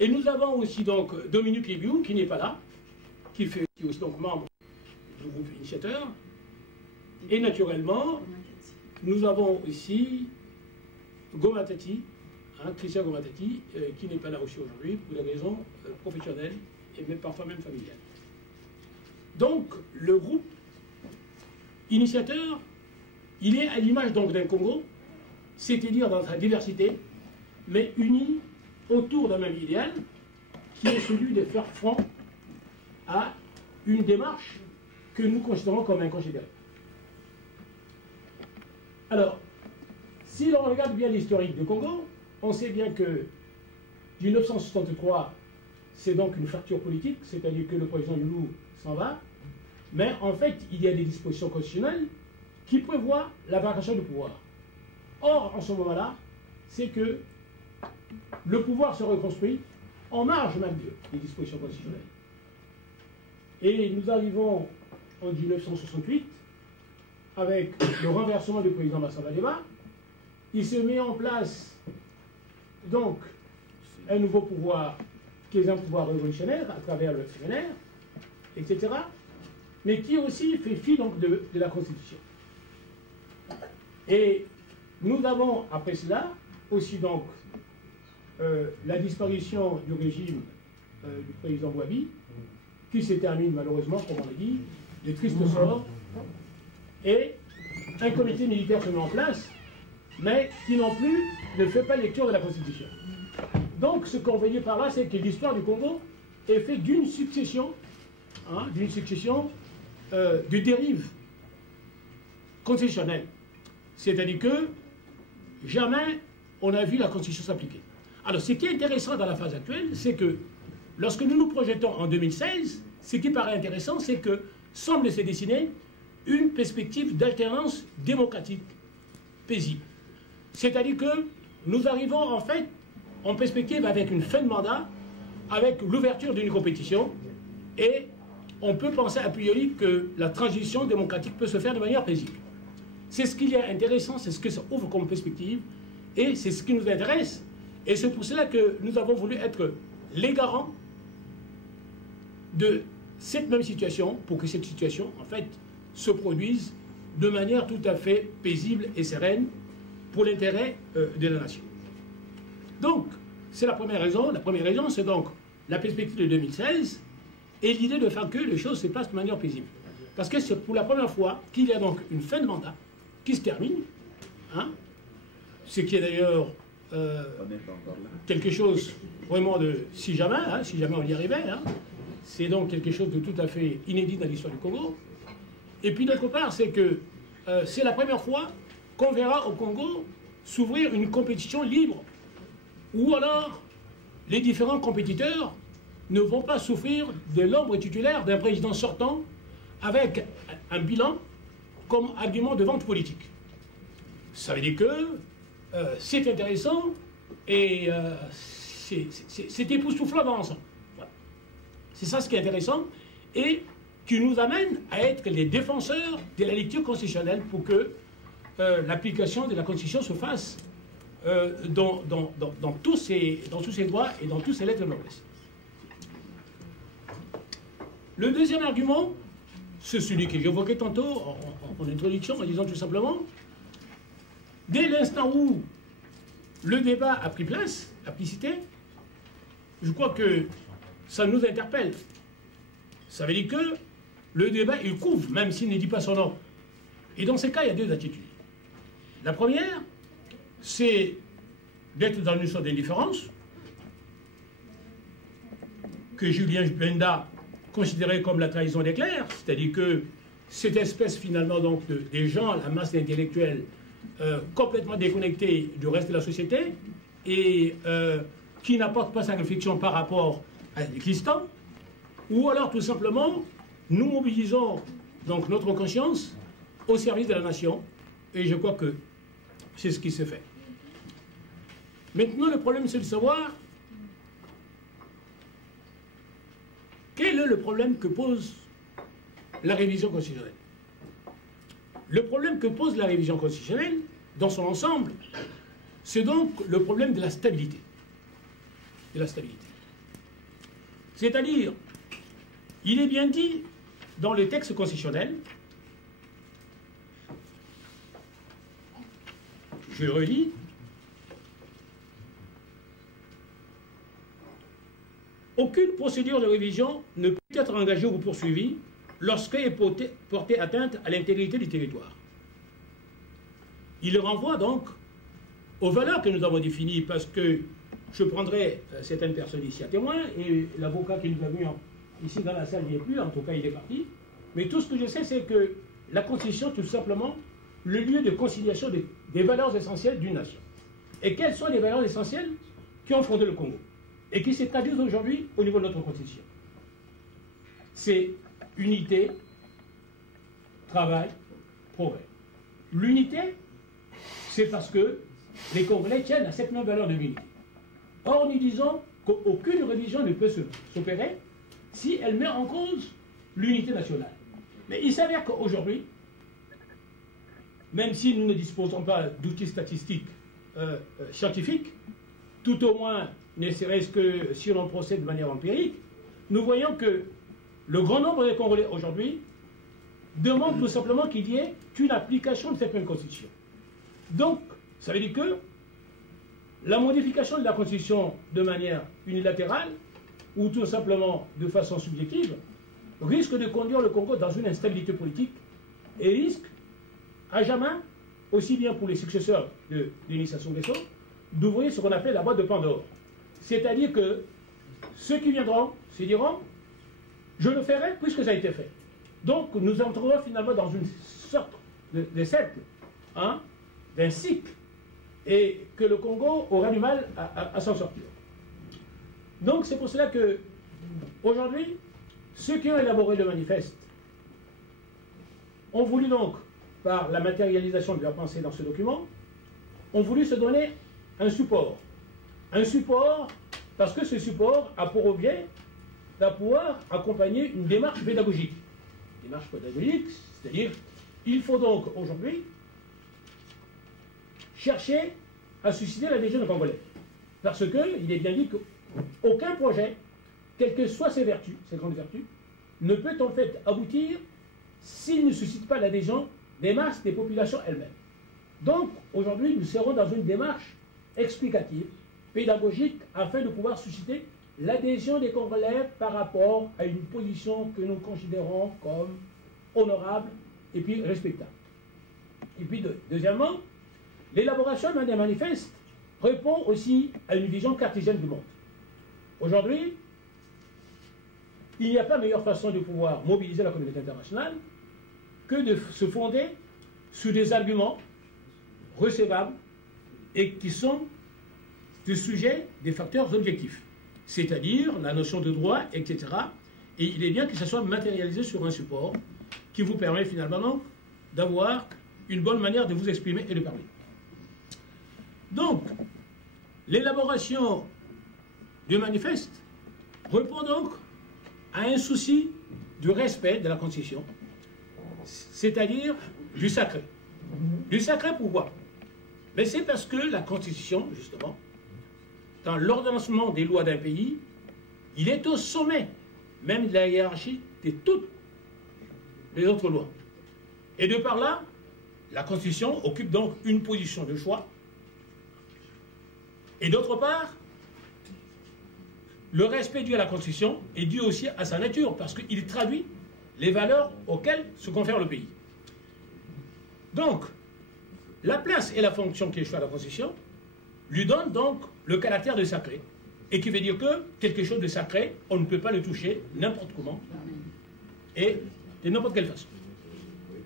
Et nous avons aussi donc Dominique Libiou, qui n'est pas là, qui est aussi donc membre du groupe initiateur. Et naturellement, nous avons aussi Gomatati, Christian Gomatati, qui n'est pas là aussi aujourd'hui pour des raisons professionnelles et même parfois même familiales. Donc, le groupe initiateur, il est à l'image donc d'un Congo, c'est-à-dire dans sa diversité, mais uni autour d'un même idéal, qui est celui de faire front à une démarche que nous considérons comme inconsidérée. Alors, si l'on regarde bien l'historique du Congo, on sait bien que 1963, c'est donc une fracture politique, c'est-à-dire que le président Loulou s'en va, mais en fait, il y a des dispositions constitutionnelles qui prévoient la variation du pouvoir. Or, en ce moment-là, c'est que le pouvoir se reconstruit en marge même des dispositions constitutionnelles. Et nous arrivons en 1968 avec le renversement du président Massamba Deba. Il se met en place donc un nouveau pouvoir qui est un pouvoir révolutionnaire à travers le FNR, etc., mais qui aussi fait fi donc de la Constitution. Et nous avons après cela aussi donc la disparition du régime du président Bouabi, qui se termine malheureusement, comme on l'a dit, de tristes sorts, et un comité militaire se met en place, mais qui non plus ne fait pas lecture de la Constitution. Donc ce qu'on veut dire par là, c'est que l'histoire du Congo est faite d'une succession, de dérives constitutionnelles. C'est-à-dire que jamais on a vu la Constitution s'appliquer. Alors, ce qui est intéressant dans la phase actuelle, c'est que lorsque nous nous projetons en 2016, ce qui paraît intéressant, c'est que semble se dessiner une perspective d'alternance démocratique paisible. C'est-à-dire que nous arrivons en fait en perspective avec une fin de mandat, avec l'ouverture d'une compétition, et on peut penser a priori que la transition démocratique peut se faire de manière paisible. C'est ce qu'il y a intéressant, c'est ce que ça ouvre comme perspective, et c'est ce qui nous intéresse. Et c'est pour cela que nous avons voulu être les garants de cette même situation, pour que cette situation, en fait, se produise de manière tout à fait paisible et sereine pour l'intérêt de la nation. Donc, c'est la première raison. La première raison, c'est donc la perspective de 2016 et l'idée de faire que les choses se passent de manière paisible. Parce que c'est pour la première fois qu'il y a donc une fin de mandat qui se termine, ce qui est d'ailleurs quelque chose vraiment de, si jamais on y arrivait, c'est donc quelque chose de tout à fait inédit dans l'histoire du Congo. Et puis d'autre part, c'est que c'est la première fois qu'on verra au Congo s'ouvrir une compétition libre, ou alors les différents compétiteurs ne vont pas souffrir de l'ombre titulaire d'un président sortant avec un bilan comme argument de vente politique. Ça veut dire que c'est intéressant et c'est époustouflant dans l'ensemble. Voilà. C'est ça ce qui est intéressant et qui nous amène à être les défenseurs de la lecture constitutionnelle pour que l'application de la Constitution se fasse dans tous ses droits et dans toutes ses lettres de noblesse. Le deuxième argument, c'est celui que j'évoquais tantôt en introduction, en disant tout simplement, dès l'instant où le débat a pris place, a pris cité, je crois que ça nous interpelle. Ça veut dire que le débat, il couvre, même s'il ne dit pas son nom. Et dans ces cas, il y a deux attitudes. La première, c'est d'être dans une sorte d'indifférence, que Julien Benda considérait comme la trahison des clercs, c'est-à-dire que cette espèce finalement donc des gens, la masse intellectuelle, complètement déconnectée du reste de la société et qui n'apporte pas sa réflexion par rapport à l'existant, ou alors tout simplement nous mobilisons donc notre conscience au service de la nation, et je crois que c'est ce qui se fait. Maintenant, le problème, c'est de savoir quel est le problème que pose la révision constitutionnelle. Le problème que pose la révision constitutionnelle, dans son ensemble, c'est donc le problème de la stabilité. De la stabilité. C'est-à-dire, il est bien dit dans le texte constitutionnel, je relis, aucune procédure de révision ne peut être engagée ou poursuivie lorsqu'elle est portée atteinte à l'intégrité du territoire. Il renvoie donc aux valeurs que nous avons définies, parce que je prendrai certaines personnes ici à témoin, et l'avocat qui nous a venu ici dans la salle n'y est plus, en tout cas il est parti. Mais tout ce que je sais, c'est que la Constitution est tout simplement le lieu de conciliation des valeurs essentielles d'une nation. Et quelles sont les valeurs essentielles qui ont fondé le Congo et qui se traduisent aujourd'hui au niveau de notre Constitution? C'est unité, travail, progrès. L'unité, c'est parce que les Congolais tiennent à cette même valeur de l'unité. Or, nous disons qu'aucune religion ne peut s'opérer si elle met en cause l'unité nationale. Mais il s'avère qu'aujourd'hui, même si nous ne disposons pas d'outils statistiques scientifiques, tout au moins, ne serait-ce que si l'on procède de manière empirique, nous voyons que le grand nombre des Congolais aujourd'hui demandent tout simplement qu'il y ait une application de cette même Constitution. Donc, ça veut dire que la modification de la Constitution de manière unilatérale ou tout simplement de façon subjective risque de conduire le Congo dans une instabilité politique et risque à jamais, aussi bien pour les successeurs de Denis Sassou Nguesso, d'ouvrir ce qu'on appelle la boîte de Pandore. C'est-à-dire que ceux qui viendront se diront « je le ferai puisque ça a été fait ». Donc nous entrerons finalement dans une sorte de cercle, hein, d'un cycle, et que le Congo aura du mal à s'en sortir. Donc c'est pour cela que aujourd'hui, ceux qui ont élaboré le manifeste ont voulu donc, par la matérialisation de leur pensée dans ce document, ont voulu se donner un support. Un support parce que ce support a pour objet de pouvoir accompagner une démarche pédagogique. Démarche pédagogique, c'est-à-dire il faut donc aujourd'hui chercher à susciter l'adhésion des Congolais. Parce qu'il est bien dit qu'aucun projet, quelles que soient ses vertus, ses grandes vertus, ne peut en fait aboutir s'il ne suscite pas l'adhésion des masses des populations elles-mêmes. Donc, aujourd'hui, nous serons dans une démarche explicative, pédagogique, afin de pouvoir susciter l'adhésion des Congolais par rapport à une position que nous considérons comme honorable et puis respectable. Et puis, deuxièmement, l'élaboration d'un manifeste répond aussi à une vision cartésienne du monde. Aujourd'hui, il n'y a pas meilleure façon de pouvoir mobiliser la communauté internationale que de se fonder sur des arguments recevables et qui sont du sujet des facteurs objectifs, c'est-à-dire la notion de droit, etc. Et il est bien que ça soit matérialisé sur un support qui vous permet finalement d'avoir une bonne manière de vous exprimer et de parler. Donc, l'élaboration du manifeste répond donc à un souci du respect de la Constitution, c'est-à-dire du sacré. Du sacré pourquoi? Mais c'est parce que la Constitution, justement, dans l'ordonnancement des lois d'un pays, il est au sommet même de la hiérarchie de toutes les autres lois. Et de par là, la Constitution occupe donc une position de choix. Et d'autre part, le respect dû à la Constitution est dû aussi à sa nature, parce qu'il traduit les valeurs auxquelles se confère le pays. Donc, la place et la fonction qui est choisie à la Constitution lui donnent donc le caractère de sacré, et qui veut dire que quelque chose de sacré, on ne peut pas le toucher n'importe comment et de n'importe quelle façon.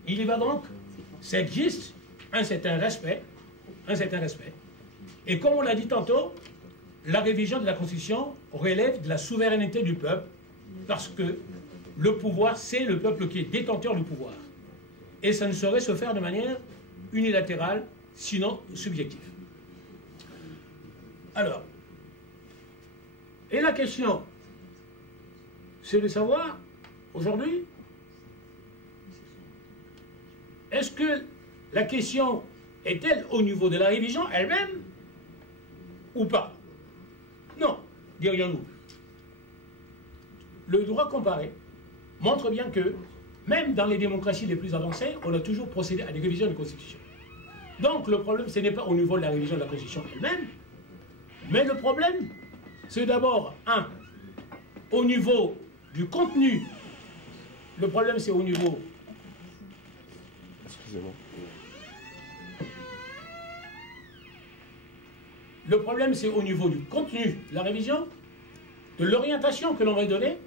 Il y va donc, ça existe un certain respect, et comme on l'a dit tantôt, la révision de la Constitution relève de la souveraineté du peuple, parce que le pouvoir, c'est le peuple qui est détenteur du pouvoir. Et ça ne saurait se faire de manière unilatérale, sinon subjective. Alors, et la question, c'est de savoir, aujourd'hui, est-ce que la question est-elle au niveau de la révision elle-même, ou pas? Non, dirions-nous. Le droit comparé montre bien que, même dans les démocraties les plus avancées, on a toujours procédé à des révisions de la Constitution. Donc le problème, ce n'est pas au niveau de la révision de la Constitution elle-même, mais le problème, c'est d'abord, au niveau du contenu. Le problème, c'est au niveau... Excusez-moi. Le problème, c'est au niveau du contenu de la révision, de l'orientation que l'on va donner,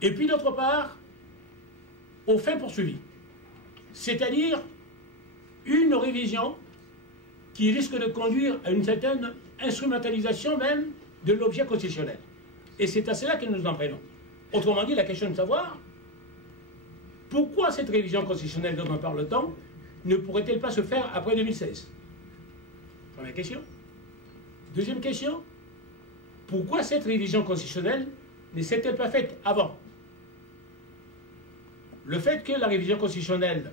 et puis d'autre part, aux fins poursuivies. C'est-à-dire une révision qui risque de conduire à une certaine instrumentalisation même de l'objet constitutionnel. Et c'est à cela que nous nous en prenons. Autrement dit, la question de savoir pourquoi cette révision constitutionnelle dont on parle tant ne pourrait-elle pas se faire après 2016? Première question. Deuxième question, pourquoi cette révision constitutionnelle ne s'est-elle pas faite avant? Le fait que la révision constitutionnelle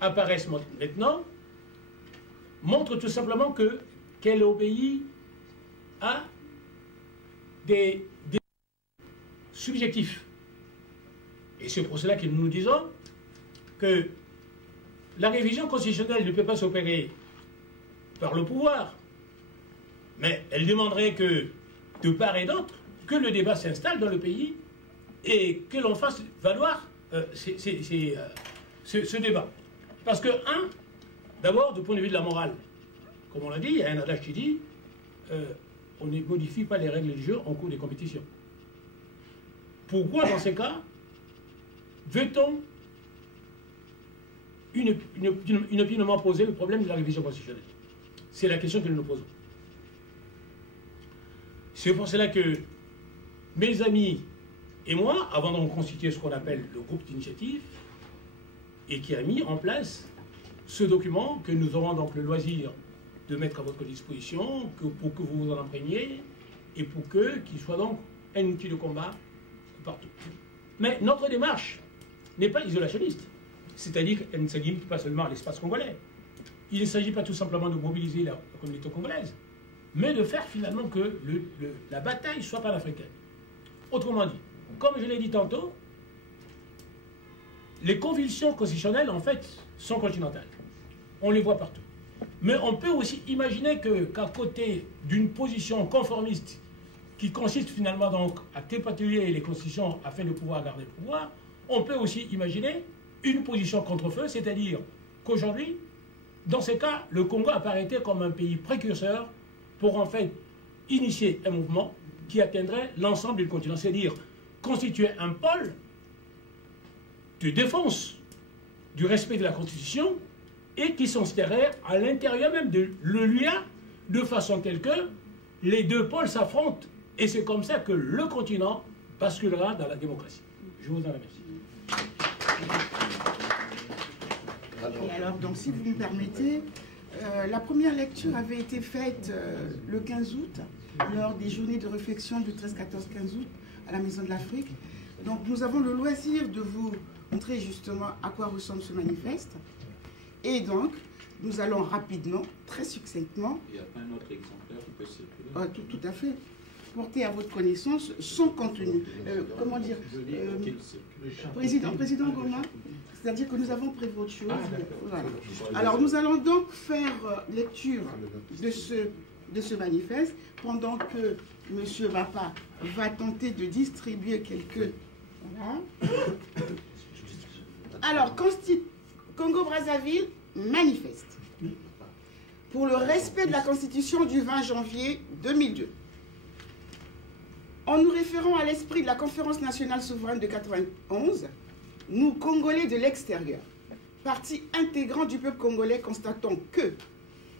apparaisse maintenant montre tout simplement qu'elle obéit à des subjectifs. Et c'est pour cela que nous nous disons que la révision constitutionnelle ne peut pas s'opérer par le pouvoir, mais elle demanderait que, de part et d'autre, que le débat s'installe dans le pays et que l'on fasse valoir ce débat. Parce que, d'abord, du point de vue de la morale, comme on l'a dit, il y a un adage qui dit on ne modifie pas les règles du jeu en cours des compétitions. Pourquoi, dans ces cas, veut-on inopinément poser le problème de la révision constitutionnelle? C'est la question que nous nous posons. C'est pour cela que mes amis et moi, avant de constituer ce qu'on appelle le groupe d'initiative, et qui a mis en place ce document que nous aurons donc le loisir de mettre à votre disposition, pour que vous vous en imprégniez, et pour qu'il soit donc un outil de combat partout. Mais notre démarche n'est pas isolationniste, c'est-à-dire qu'elle ne se limite pas seulement à l'espace congolais. Il ne s'agit pas tout simplement de mobiliser la communauté congolaise, mais de faire finalement que la bataille soit panafricaine. Autrement dit, comme je l'ai dit tantôt, les convulsions constitutionnelles, en fait, sont continentales. On les voit partout. Mais on peut aussi imaginer qu'à côté d'une position conformiste qui consiste finalement donc à dépatouiller les constitutions afin de pouvoir garder le pouvoir, on peut aussi imaginer une position contre-feu, c'est-à-dire qu'aujourd'hui, dans ces cas, le Congo apparaîtait comme un pays précurseur pour en fait initier un mouvement qui atteindrait l'ensemble du continent, c'est-à-dire constituer un pôle de défense du respect de la Constitution et qui s'installerait à l'intérieur même de le lien de façon telle que les deux pôles s'affrontent et c'est comme ça que le continent basculera dans la démocratie. Je vous en remercie. Et alors, donc, si vous me permettez, la première lecture avait été faite le 15 août, lors des journées de réflexion du 13, 14, 15 août à la Maison de l'Afrique. Donc, nous avons le loisir de vous montrer justement à quoi ressemble ce manifeste. Et donc, nous allons rapidement, très succinctement... Il n'y a pas un autre exemplaire qui peut circuler? Tout à fait. Porter à votre connaissance son contenu. Comment dire Président Goma, c'est-à-dire que nous avons prévu autre chose. Voilà. Alors, nous allons donc faire lecture de ce manifeste pendant que M. Mapa va tenter de distribuer quelques... Voilà. Alors, Congo-Brazzaville, manifeste pour le respect de la Constitution du 20 janvier 2002. En nous référant à l'esprit de la Conférence nationale souveraine de 91, nous, Congolais de l'extérieur, partie intégrante du peuple congolais, constatons que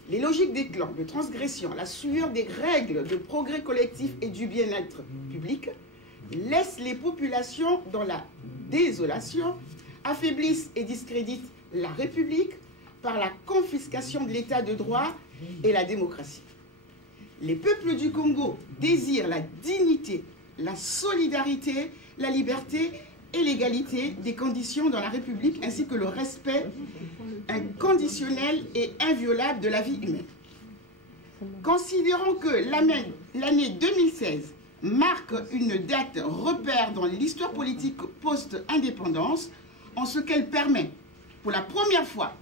les logiques des clans, de transgression, la sueur des règles de progrès collectif et du bien-être public laissent les populations dans la désolation, affaiblissent et discréditent la République par la confiscation de l'état de droit et la démocratie. Les peuples du Congo désirent la dignité, la solidarité, la liberté et l'égalité des conditions dans la République, ainsi que le respect inconditionnel et inviolable de la vie humaine. Considérant que l'année 2016 marque une date repère dans l'histoire politique post-indépendance, en ce qu'elle permet, pour la première fois,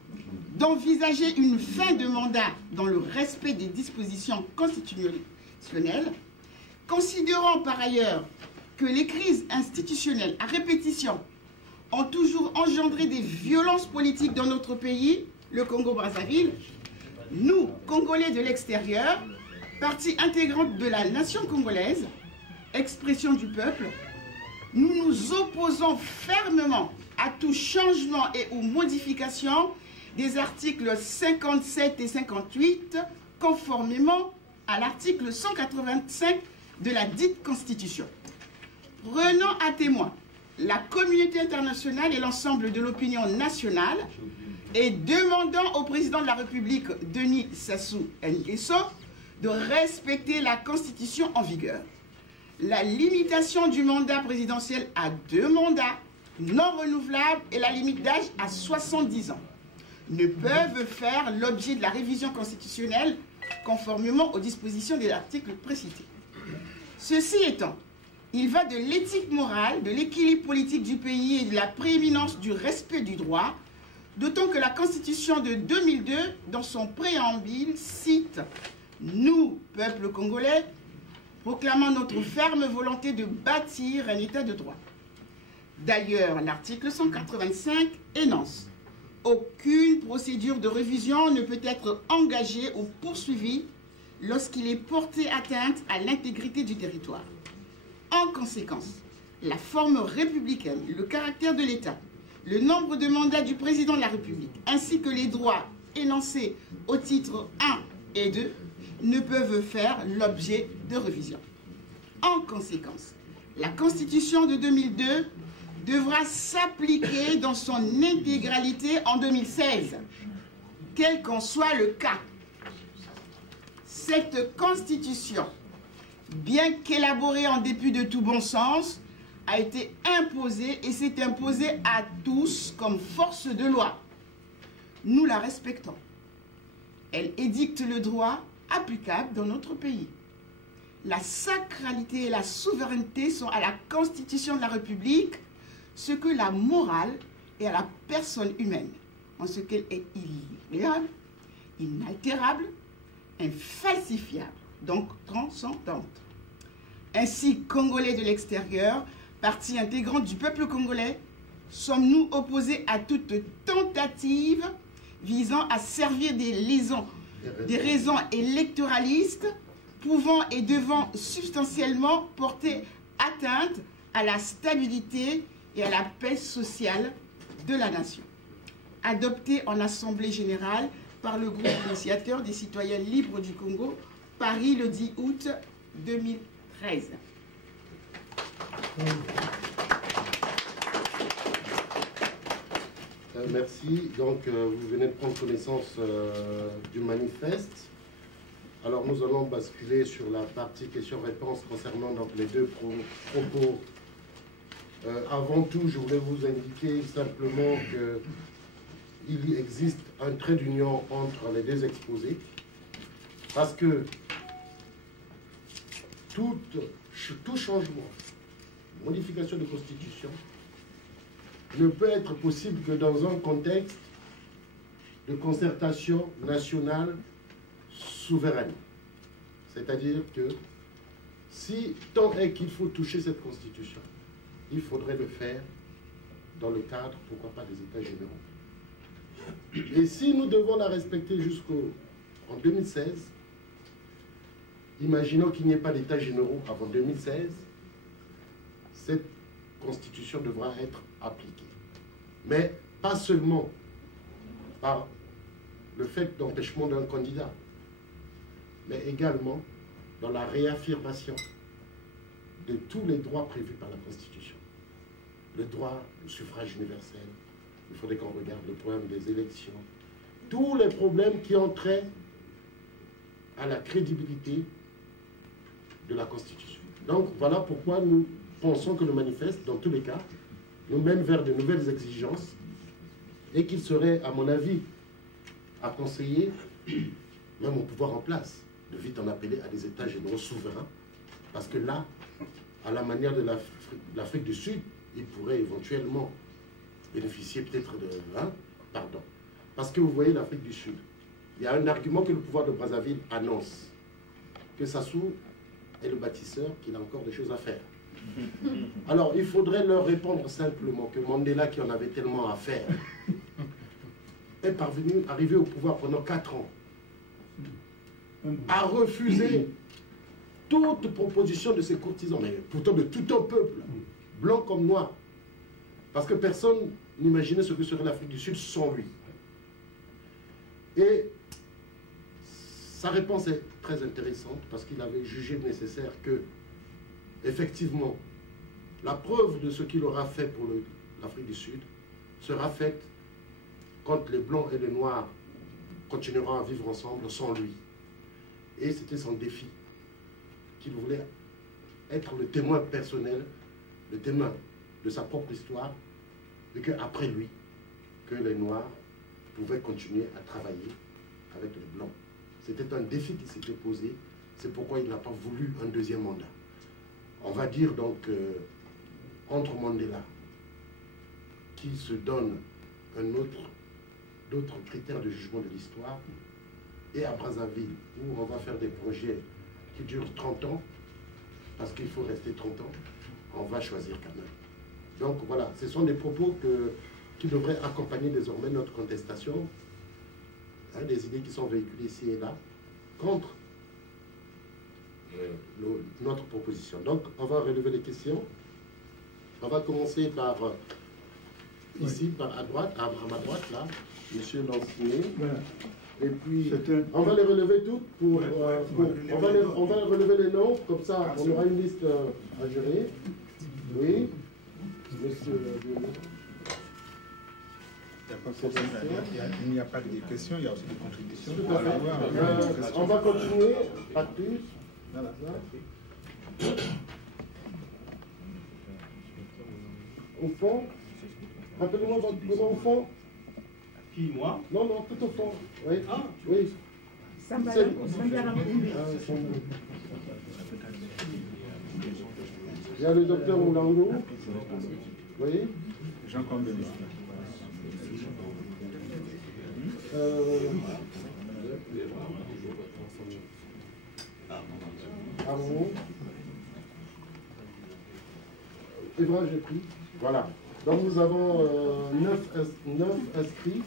d'envisager une fin de mandat dans le respect des dispositions constitutionnelles, considérant par ailleurs que les crises institutionnelles à répétition ont toujours engendré des violences politiques dans notre pays, le Congo-Brazzaville, nous, Congolais de l'extérieur, partie intégrante de la nation congolaise, expression du peuple, nous nous opposons fermement à tout changement et ou modification des articles 57 et 58, conformément à l'article 185 de la dite Constitution. Prenant à témoin la communauté internationale et l'ensemble de l'opinion nationale et demandant au président de la République, Denis Sassou Nguesso, de respecter la Constitution en vigueur. La limitation du mandat présidentiel à 2 mandats non renouvelables et la limite d'âge à 70 ans ne peuvent faire l'objet de la révision constitutionnelle conformément aux dispositions des articles précités. Ceci étant, il va de l'éthique morale, de l'équilibre politique du pays et de la prééminence du respect du droit, d'autant que la Constitution de 2002, dans son préambule, cite « Nous, peuple congolais, proclamant notre ferme volonté de bâtir un État de droit ». D'ailleurs, l'article 185 énonce « Aucune procédure de révision ne peut être engagée ou poursuivie lorsqu'il est porté atteinte à l'intégrité du territoire. » En conséquence, la forme républicaine, le caractère de l'État, le nombre de mandats du président de la République, ainsi que les droits énoncés au titre 1 et 2, ne peuvent faire l'objet de révision. En conséquence, la Constitution de 2002 devra s'appliquer dans son intégralité en 2016, quel qu'en soit le cas. Cette Constitution, bien qu'élaborée en dépit de tout bon sens, a été imposée et s'est imposée à tous comme force de loi. Nous la respectons. Elle édicte le droit applicable dans notre pays. La sacralité et la souveraineté sont à la Constitution de la République ce que la morale est à la personne humaine, en ce qu'elle est illimitable, inaltérable, infalsifiable, donc transcendante. Ainsi, Congolais de l'extérieur, partie intégrante du peuple congolais, sommes-nous opposés à toute tentative visant à servir des raisons électoralistes pouvant et devant substantiellement porter atteinte à la stabilité et à la paix sociale de la nation. Adopté en Assemblée générale par le groupe initiateur des citoyens libres du Congo, Paris le 10 août 2013. Merci. Donc, vous venez de prendre connaissance du manifeste. Alors, nous allons basculer sur la partie questions-réponses concernant donc, les deux propos. Avant tout, je voulais vous indiquer simplement qu'il existe un trait d'union entre les deux exposés, parce que tout changement, modification de constitution, ne peut être possible que dans un contexte de concertation nationale souveraine. C'est-à-dire que si tant est qu'il faut toucher cette constitution, il faudrait le faire dans le cadre, pourquoi pas, des États généraux. Et si nous devons la respecter jusqu'en 2016, imaginons qu'il n'y ait pas d'États généraux avant 2016, cette constitution devra être appliquée. Mais pas seulement par le fait d'empêchement d'un candidat, mais également dans la réaffirmation de tous les droits prévus par la Constitution. Le droit au suffrage universel, il faudrait qu'on regarde le problème des élections, tous les problèmes qui ont trait à la crédibilité de la Constitution. Donc voilà pourquoi nous pensons que le manifeste, dans tous les cas, nous mène vers de nouvelles exigences et qu'il serait, à mon avis, à conseiller, même au pouvoir en place, de vite en appeler à des États généraux souverains, parce que là, à la manière de l'Afrique du Sud, ils pourraient éventuellement bénéficier peut-être de... pardon. Parce que vous voyez l'Afrique du Sud, il y a un argument que le pouvoir de Brazzaville annonce, que Sassou est le bâtisseur, qu'il a encore des choses à faire. Alors, il faudrait leur répondre simplement que Mandela, qui en avait tellement à faire, est arrivé au pouvoir pendant 4 ans, a refusé toute proposition de ses courtisans, mais pourtant de tout un peuple, blanc comme noir, parce que personne n'imaginait ce que serait l'Afrique du Sud sans lui. Et sa réponse est très intéressante, parce qu'il avait jugé nécessaire que, effectivement, la preuve de ce qu'il aura fait pour l'Afrique du Sud sera faite quand les Blancs et les Noirs continueront à vivre ensemble sans lui. Et c'était son défi, qu'il voulait être le témoin personnel, le témoin de sa propre histoire, et qu'après lui, que les Noirs pouvaient continuer à travailler avec les Blancs. C'était un défi qui s'était posé, c'est pourquoi il n'a pas voulu un deuxième mandat. On va dire donc, entre Mandela, qui se donne d'autres critères de jugement de l'histoire, et à Brazzaville, où on va faire des projets qui durent 30 ans, parce qu'il faut rester 30 ans, on va choisir quand même. Donc voilà, ce sont des propos qui devraient accompagner désormais notre contestation, des idées qui sont véhiculées ici et là, contre notre proposition. Donc on va relever les questions. On va commencer par ici, à droite, à ma droite, là, M. Lancinet. Voilà. Et puis, on va les relever toutes pour... on va relever les noms, comme ça, on aura une liste à gérer. Oui. Monsieur... Il n'y a pas de questions, il y a aussi des contributions. Tout à fait. On va continuer. Pas plus. Voilà. Au fond. Rappelez-moi votre nom au fond. Qui, moi? Non, non, tout au fond. Oui. Ah, oui. Il y a le docteur Moulango. Oui. Jean Combé. Arnaud. Evra, j'ai pris. Voilà. Donc nous avons 9 inscrits.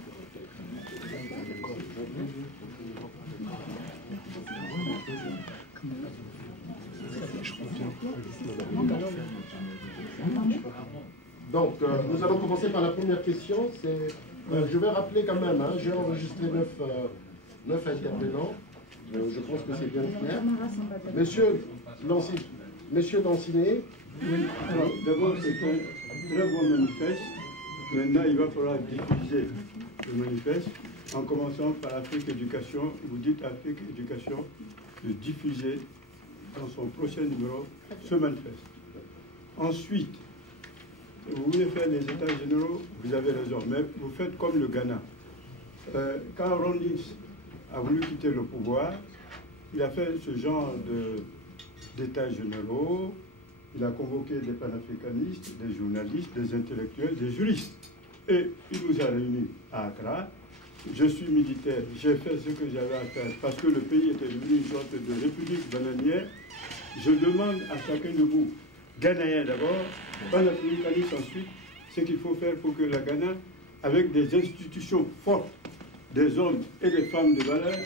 Donc nous allons commencer par la première question. Je vais rappeler quand même, j'ai enregistré 9 intervenants. Je pense que c'est bien clair. Monsieur Lancinet. Alors, d'abord, c'est un très bon manifeste. Maintenant, il va falloir diffuser le manifeste en commençant par Afrique Éducation. Vous dites Afrique Éducation de diffuser dans son prochain numéro ce manifeste. Ensuite, vous voulez faire les États généraux, vous avez raison, mais vous faites comme le Ghana. Quand Rawlings a voulu quitter le pouvoir, il a fait ce genre d'États généraux. Il a convoqué des panafricanistes, des journalistes, des intellectuels, des juristes. Et il nous a réunis à Accra. Je suis militaire, j'ai fait ce que j'avais à faire parce que le pays était devenu une sorte de république bananière. Je demande à chacun de vous, Ghanéens d'abord, panafricanistes ensuite, ce qu'il faut faire pour que la Ghana, avec des institutions fortes, des hommes et des femmes de valeur,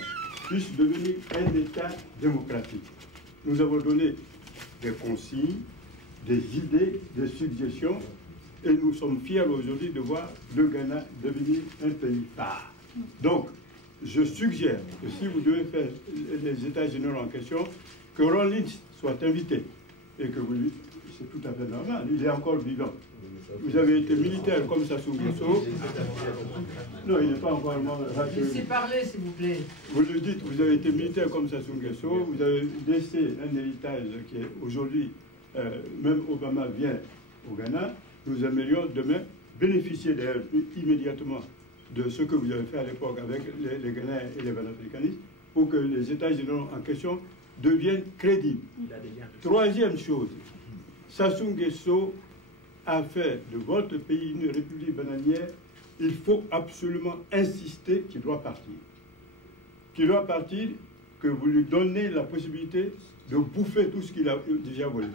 puisse devenir un État démocratique. Nous avons donné des consignes, des idées, des suggestions, et nous sommes fiers aujourd'hui de voir le Ghana devenir un pays phare. Donc, je suggère que si vous devez faire les États généraux en question, que Rawlings soit invité, et que vous lui... C'est tout à fait normal, il est encore vivant. Vous avez été militaire comme Sassou Nguesso. Non, il n'est pas encore mort. Laissez parler, s'il vous plaît. Vous le dites, vous avez été militaire comme Sassou Nguesso, vous avez laissé un héritage qui est aujourd'hui, même Obama vient au Ghana, nous aimerions demain bénéficier immédiatement de ce que vous avez fait à l'époque avec les Ghanéens et les panafricanistes pour que les États généraux en question deviennent crédibles. Troisième chose, Sassou Nguesso a fait de votre pays une république bananière. Il faut absolument insister qu'il doit partir. Qu'il doit partir, que vous lui donnez la possibilité de bouffer tout ce qu'il a déjà volé.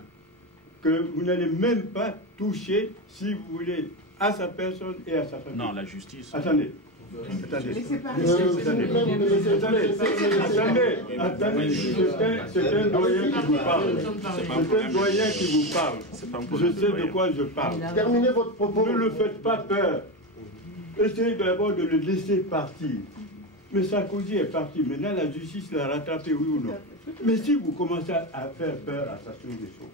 Que vous n'allez même pas toucher, si vous voulez, à sa personne et à sa famille. Non, la justice. Attendez. Attendez, c'est un doyen qui vous parle. C'est un doyen qui vous parle. Je sais de quoi je parle. Terminez votre propos. Ne le faites pas peur. Essayez d'abord de le laisser partir. Mais Sarkozy est parti. Maintenant, la justice l'a rattrapé, oui ou non? Mais si vous commencez à faire peur à Sassou Nguesso,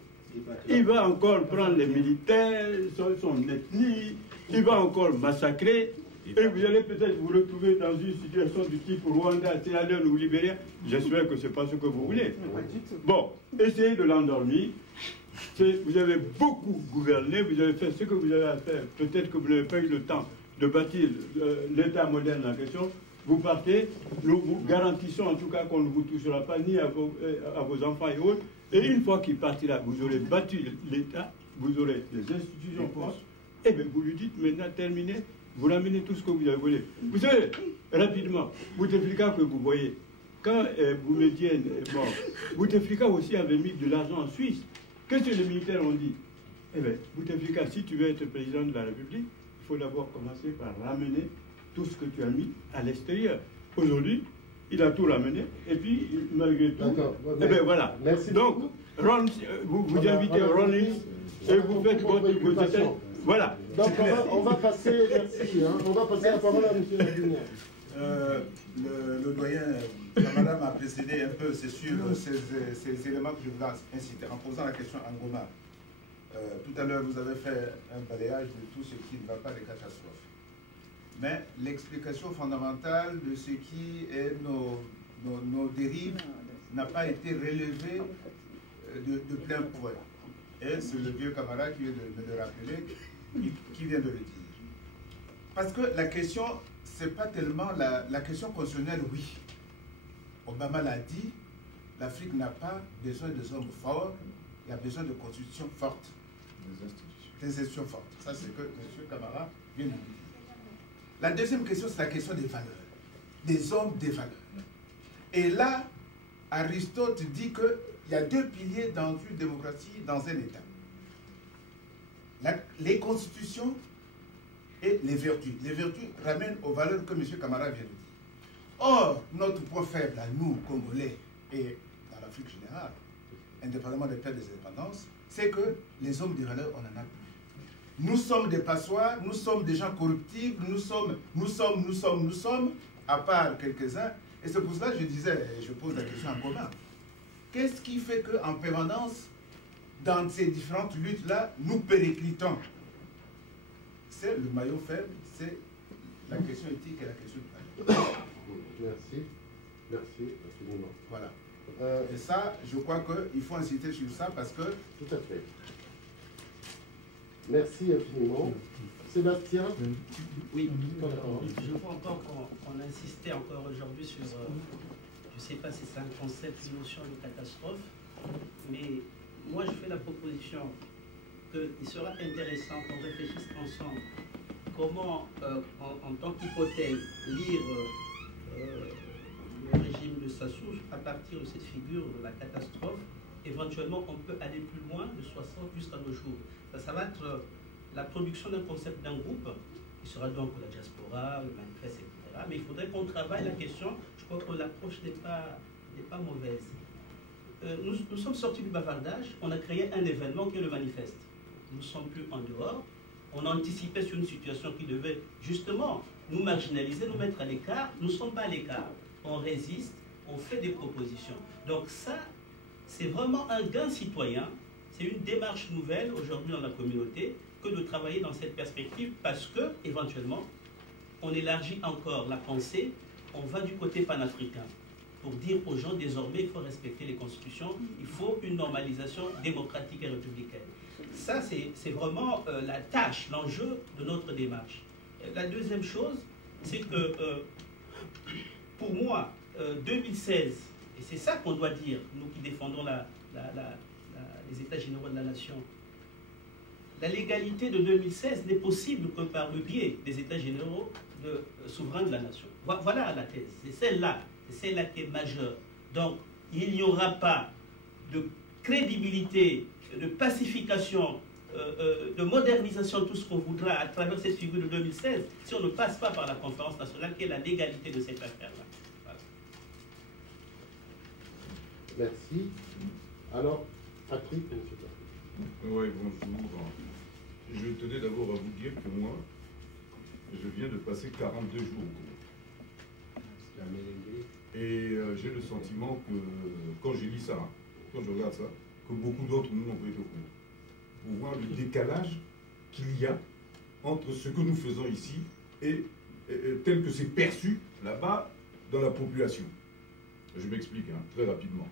il va encore prendre les militaires, son ethnie, il va encore massacrer. Et vous allez peut-être vous retrouver dans une situation du type Rwanda, Sierra Leone ou Libéria. J'espère que ce n'est pas ce que vous voulez. Bon, essayez de l'endormir. Vous avez beaucoup gouverné, vous avez fait ce que vous avez à faire. Peut-être que vous n'avez pas eu le temps de bâtir l'État moderne en question. Vous partez, nous vous garantissons en tout cas qu'on ne vous touchera pas ni à vos enfants et autres. Et une fois qu'il partira, vous aurez battu l'État, vous aurez des institutions fortes, et bien vous lui dites maintenant terminez. Vous ramenez tout ce que vous avez volé. Vous savez, rapidement, Bouteflika que vous voyez, quand Boumedienne est mort, Bouteflika aussi avait mis de l'argent en Suisse. Qu'est-ce que les militaires ont dit? Eh bien, Bouteflika, si tu veux être président de la République, il faut d'abord commencer par ramener tout ce que tu as mis à l'extérieur. Aujourd'hui, il a tout ramené, et puis, malgré tout, eh bien voilà. Merci. Donc, Ron, vous invitez Ronnie et vous faites vos états. Voilà. Donc on va passer, merci, hein, on va passer la parole à M. Laguinière. Le doyen, madame a précédé un peu, c'est sur ces éléments que je voulais inciter en posant la question à Ngoma. Tout à l'heure, vous avez fait un balayage de tout ce qui ne va pas des catastrophes. Mais l'explication fondamentale de ce qui est nos dérives n'a pas été relevée de plein fouet. Et c'est le vieux camarade qui vient de me le rappeler, qui vient de le dire. Parce que la question, ce n'est pas tellement la question constitutionnelle, oui. Obama l'a dit, l'Afrique n'a pas besoin des hommes forts, il y a besoin de constitutions fortes. Des institutions fortes. Ça, c'est que M. Camara vient de nous dire. La deuxième question, c'est la question des valeurs. Des hommes des valeurs. Et là, Aristote dit qu'il y a deux piliers dans une démocratie, dans un État. Les constitutions et les vertus. Les vertus ramènent aux valeurs que M. Camara vient de dire. Or, notre point faible à nous, Congolais, et dans l'Afrique générale, indépendamment des pertes des indépendances, c'est que les hommes des valeurs, on n'en a plus. Nous sommes des passoires, nous sommes des gens corruptibles, nous sommes, à part quelques-uns. Et c'est pour cela que je disais, et je pose la question en commun, qu'est-ce qui fait qu'en permanence, dans ces différentes luttes-là, nous périclitons? C'est le maillot faible, c'est la question éthique et la question de valeur. Merci. Merci infiniment. Voilà. Et ça, je crois qu'il faut insister sur ça parce que... Tout à fait. Merci infiniment. Sébastien? Oui, je vois encore qu'on insistait encore aujourd'hui sur, je ne sais pas si c'est un concept, une notion de catastrophe, mais moi je fais la proposition qu'il sera intéressant qu'on réfléchisse ensemble comment, en tant qu'hypothèse, lire le régime de Sassou à partir de cette figure de la catastrophe. Éventuellement, on peut aller plus loin de 60 jusqu'à nos jours. Ça va être la production d'un concept d'un groupe, qui sera donc la diaspora, le manifeste, etc. Mais il faudrait qu'on travaille la question. Je crois que l'approche n'est pas mauvaise. Nous sommes sortis du bavardage, on a créé un événement qui est le manifeste. Nous ne sommes plus en dehors. On anticipait sur une situation qui devait justement nous marginaliser, nous mettre à l'écart. Nous ne sommes pas à l'écart. On résiste, on fait des propositions. Donc ça, c'est vraiment un gain citoyen. C'est une démarche nouvelle aujourd'hui dans la communauté que de travailler dans cette perspective parce que, éventuellement, on élargit encore la pensée, on va du côté panafricain pour dire aux gens désormais il faut respecter les constitutions, il faut une normalisation démocratique et républicaine. Ça, c'est vraiment la tâche, l'enjeu de notre démarche. La deuxième chose, c'est que, pour moi, 2016, et c'est ça qu'on doit dire, nous qui défendons les États généraux de la nation, la légalité de 2016 n'est possible que par le biais des États généraux souverains de la nation. Voilà la thèse, c'est celle-là qui est majeure. Donc, il n'y aura pas de crédibilité, de pacification, de modernisation, tout ce qu'on voudra à travers cette figure de 2016, si on ne passe pas par la conférence nationale, qui est la légalité de cette affaire-là. Voilà. Merci. Alors, Patrick, oui, bonjour. Je tenais d'abord à vous dire que moi, je viens de passer 42 jours au Congo. Et j'ai le sentiment que, quand je lis ça, quand je regarde ça, que beaucoup d'autres nous n'ont pas été au Congo. Pour voir le décalage qu'il y a entre ce que nous faisons ici et tel que c'est perçu là-bas dans la population. Je m'explique très rapidement.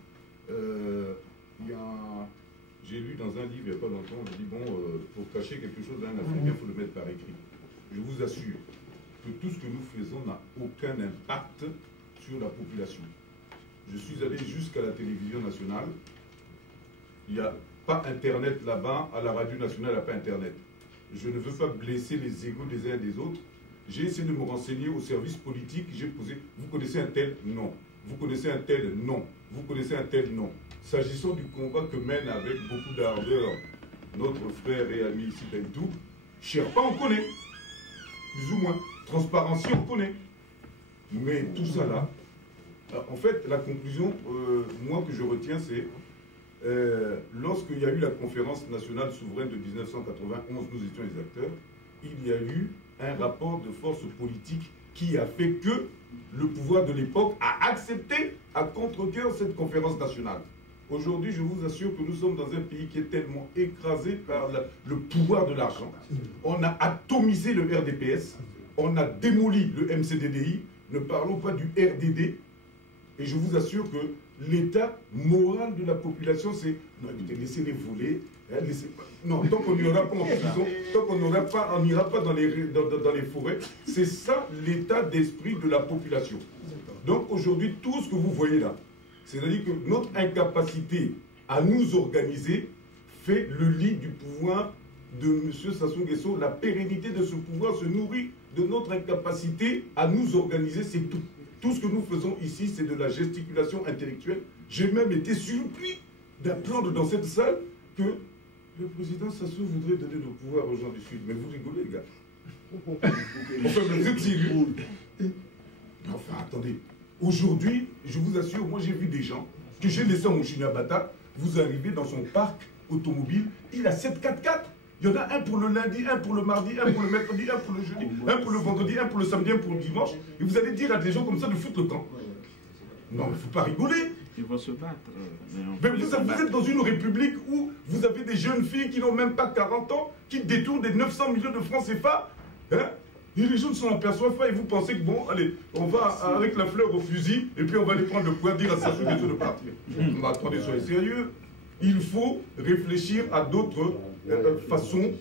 J'ai lu dans un livre il n'y a pas longtemps, on a dit, bon, pour cacher quelque chose à un Africain, il faut le mettre par écrit. Je vous assure que tout ce que nous faisons n'a aucun impact sur la population. Je suis allé jusqu'à la télévision nationale. Il n'y a pas Internet là-bas, à la radio nationale, il n'y a pas Internet. Je ne veux pas blesser les égos des uns et des autres. J'ai essayé de me renseigner au service politique. J'ai posé, vous connaissez un tel? Non. Vous connaissez un tel? Non. Vous connaissez un tel? Non. S'agissant du combat que mène avec beaucoup d'ardeur notre frère et ami ici, Bentou, Sherpa, on connaît. Plus ou moins. Transparency, on connaît. Mais tout ça là, en fait, la conclusion, moi, que je retiens, c'est lorsqu'il y a eu la conférence nationale souveraine de 1991, nous étions les acteurs, il y a eu un rapport de force politique qui a fait que le pouvoir de l'époque a accepté à contre-cœur cette conférence nationale. Aujourd'hui, je vous assure que nous sommes dans un pays qui est tellement écrasé par le pouvoir de l'argent. On a atomisé le RDPS, on a démoli le MCDDI, ne parlons pas du RDD, et je vous assure que l'état moral de la population, c'est non, écoutez, laissez-les voler. Non, tant qu'on n'ira pas en prison, tant qu'on n'ira pas dans les forêts, c'est ça l'état d'esprit de la population. Donc aujourd'hui, tout ce que vous voyez là, c'est-à-dire que notre incapacité à nous organiser fait le lit du pouvoir de M. Sassou Nguesso. La pérennité de ce pouvoir se nourrit de notre incapacité à nous organiser, c'est tout. Tout ce que nous faisons ici, c'est de la gesticulation intellectuelle. J'ai même été surpris d'apprendre dans cette salle que le président Sassou voudrait donner le pouvoir aux gens du Sud. Mais vous rigolez, les gars. Enfin, vous êtes sérieux? Enfin, attendez. Aujourd'hui, je vous assure, moi j'ai vu des gens que j'ai laissés en Chignabata. Vous arrivez dans son parc automobile, il a 7 4x4. Il y en a un pour le lundi, un pour le mardi, un pour le mercredi, un pour le jeudi, un pour le vendredi, un pour le samedi, un pour le dimanche. Et vous allez dire à des gens comme ça de foutre le camp. Non, il ne faut pas rigoler. Ils vont se battre. Mais vous êtes dans une république où vous avez des jeunes filles qui n'ont même pas 40 ans, qui détournent des 900 millions de francs CFA. Hein? Et les gens ne s'en aperçoivent pas et vous pensez que bon, allez, on va avec la fleur au fusil et puis on va aller prendre le poing, dire à Sassou Nguesso de partir. Mais attendez, soyez sérieux. Il faut réfléchir à d'autres façons.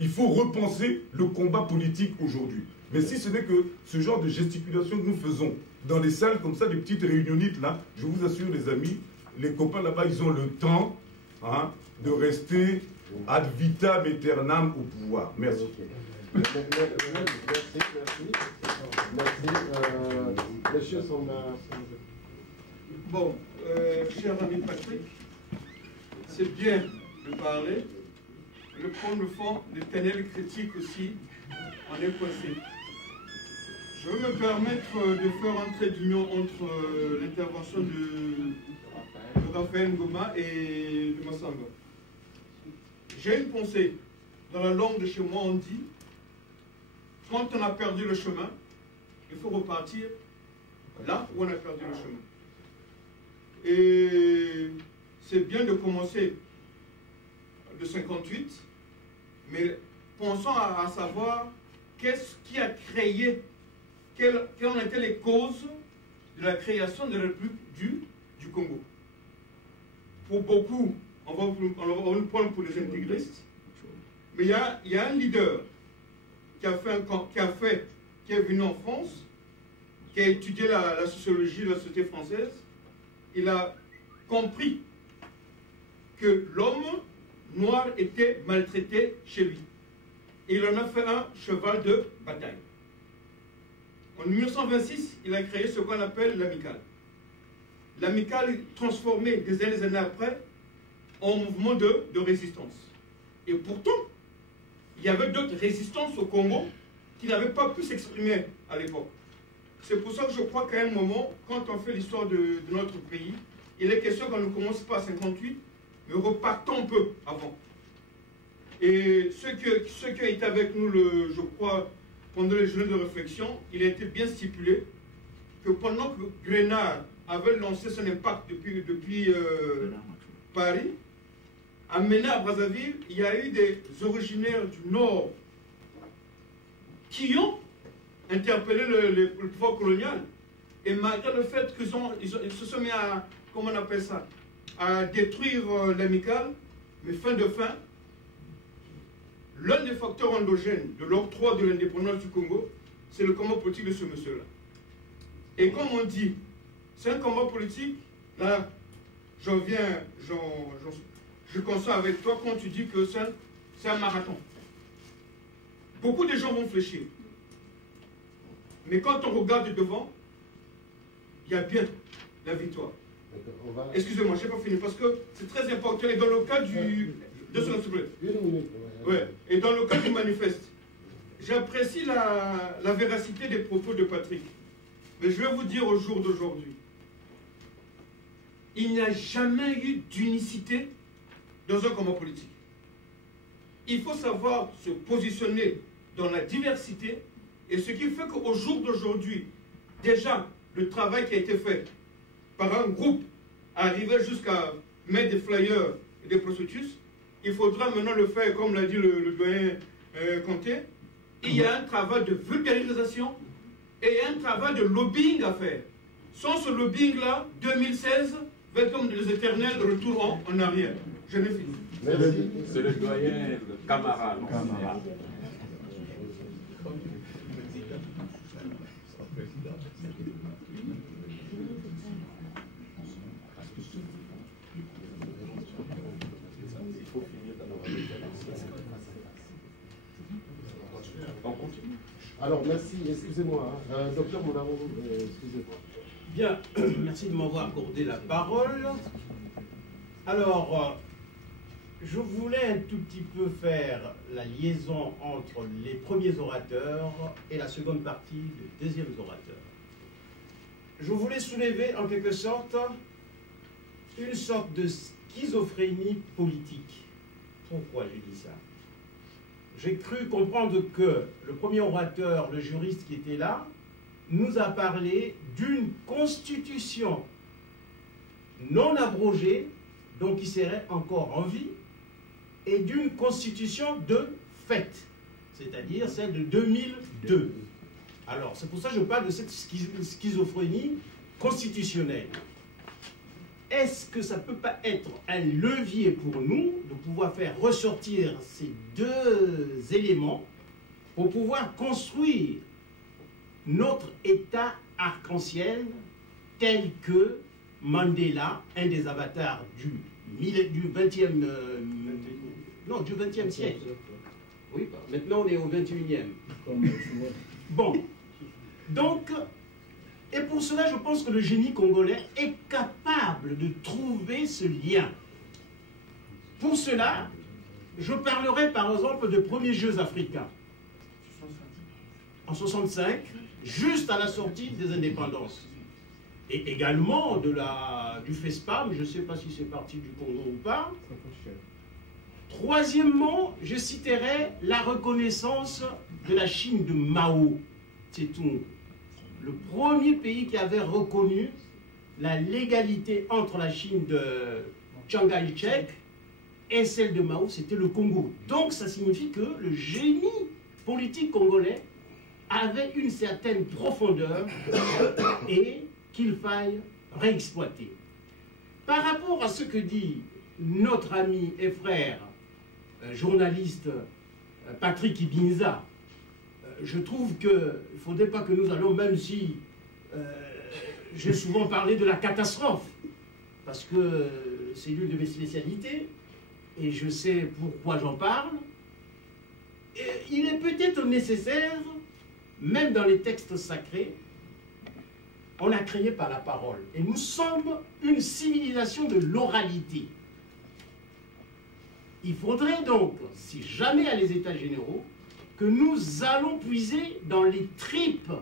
Il faut repenser le combat politique aujourd'hui. Mais si ce n'est que ce genre de gesticulation que nous faisons dans les salles comme ça, des petites réunionites là, je vous assure les amis, les copains là-bas, ils ont le temps de rester ad vitam aeternam au pouvoir. Merci. Merci. Monsieur Samba. Bon, cher ami Patrick, c'est bien de parler. Le prendre le fond, l'éternel critique aussi, on est coincé. Je veux me permettre de faire un trait d'union entre l'intervention de Raphaël Ngoma et de Massamba. J'ai une pensée. Dans la langue de chez moi, on dit, quand on a perdu le chemin, il faut repartir là où on a perdu le chemin. Et c'est bien de commencer de 58, mais pensons à savoir qu'est-ce qui a créé, quelles ont été les causes de la création de la République du Congo. Pour beaucoup, on va nous prendre pour les intégristes, mais il y a un leader qui est venu en France qui a étudié la sociologie de la société française, il a compris que l'homme noir était maltraité chez lui. Et il en a fait un cheval de bataille. En 1926, il a créé ce qu'on appelle l'amicale. L'amicale est transformée des années après en mouvement de résistance. Et pourtant, il y avait d'autres résistances au Congo qui n'avaient pas pu s'exprimer à l'époque. C'est pour ça que je crois qu'à un moment, quand on fait l'histoire de notre pays, il est question qu'on ne commence pas à 58, mais repartons un peu avant. Et ceux qui ont été avec nous, je crois, pendant les journées de réflexion, il a été bien stipulé que pendant que Grenard avait lancé son impact depuis Paris, à Mena, à Brazzaville, il y a eu des originaires du Nord qui ont interpellé le pouvoir colonial. Et malgré le fait qu'ils se sont mis à, comment on appelle ça, à détruire l'amicale, mais fin de fin, l'un des facteurs endogènes de l'octroi de l'indépendance du Congo, c'est le combat politique de ce monsieur-là. Et comme on dit, c'est un combat politique, là, je consens avec toi quand tu dis que c'est un marathon. Beaucoup de gens vont fléchir. Mais quand on regarde devant, il y a bien la victoire. Excusez-moi, je n'ai pas fini, parce que c'est très important. Et dans le cas et dans le cas du manifeste, j'apprécie la véracité des propos de Patrick. Mais je vais vous dire au jour d'aujourd'hui, il n'y a jamais eu d'unicité dans un combat politique. Il faut savoir se positionner dans la diversité, et ce qui fait qu'au jour d'aujourd'hui, déjà, le travail qui a été fait par un groupe arrivé jusqu'à mettre des flyers et des processus, il faudra maintenant le faire, comme l'a dit le doyen Conté. Il y a un travail de vulgarisation et un travail de lobbying à faire. Sans ce lobbying-là, 2016 va être comme des éternels retours en arrière. Je n'ai fini. Merci. C'est le doyen Camara. Alors, merci, excusez-moi, docteur Monaro, excusez-moi. Bien, merci de m'avoir accordé la parole. Alors, je voulais un tout petit peu faire la liaison entre les premiers orateurs et la seconde partie des deuxièmes orateurs. Je voulais soulever en quelque sorte une sorte de schizophrénie politique. Pourquoi je dis ça? J'ai cru comprendre que le premier orateur, le juriste qui était là, nous a parlé d'une constitution non abrogée, donc qui serait encore en vie, et d'une constitution de fait, c'est-à-dire celle de 2002. Alors, c'est pour ça que je parle de cette schizophrénie constitutionnelle. Est-ce que ça ne peut pas être un levier pour nous de pouvoir faire ressortir ces deux éléments pour pouvoir construire notre État arc-en-ciel tel que Mandela, un des avatars du 20e siècle. Oui, maintenant on est au 21e. Bon, donc, et pour cela, je pense que le génie congolais est capable de trouver ce lien. Pour cela, je parlerai par exemple des premiers Jeux africains. En 65, juste à la sortie des indépendances. Et également du FESPAM, je ne sais pas si c'est parti du Congo ou pas. Troisièmement, je citerai la reconnaissance de la Chine de Mao Tse-tung. Le premier pays qui avait reconnu la légalité entre la Chine de Chiang Kai-shek et celle de Mao, c'était le Congo. Donc ça signifie que le génie politique congolais avait une certaine profondeur et qu'il faille réexploiter. Par rapport à ce que dit notre ami et frère journaliste Patrick Ibinza, je trouve qu'il ne faudrait pas que nous allons, même si j'ai souvent parlé de la catastrophe, parce que c'est l'une de mes spécialités, et je sais pourquoi j'en parle. Et il est peut-être nécessaire, même dans les textes sacrés, on a créé par la parole. Et nous sommes une civilisation de l'oralité. Il faudrait donc, si jamais il y a les États généraux, que nous allons puiser dans les tripes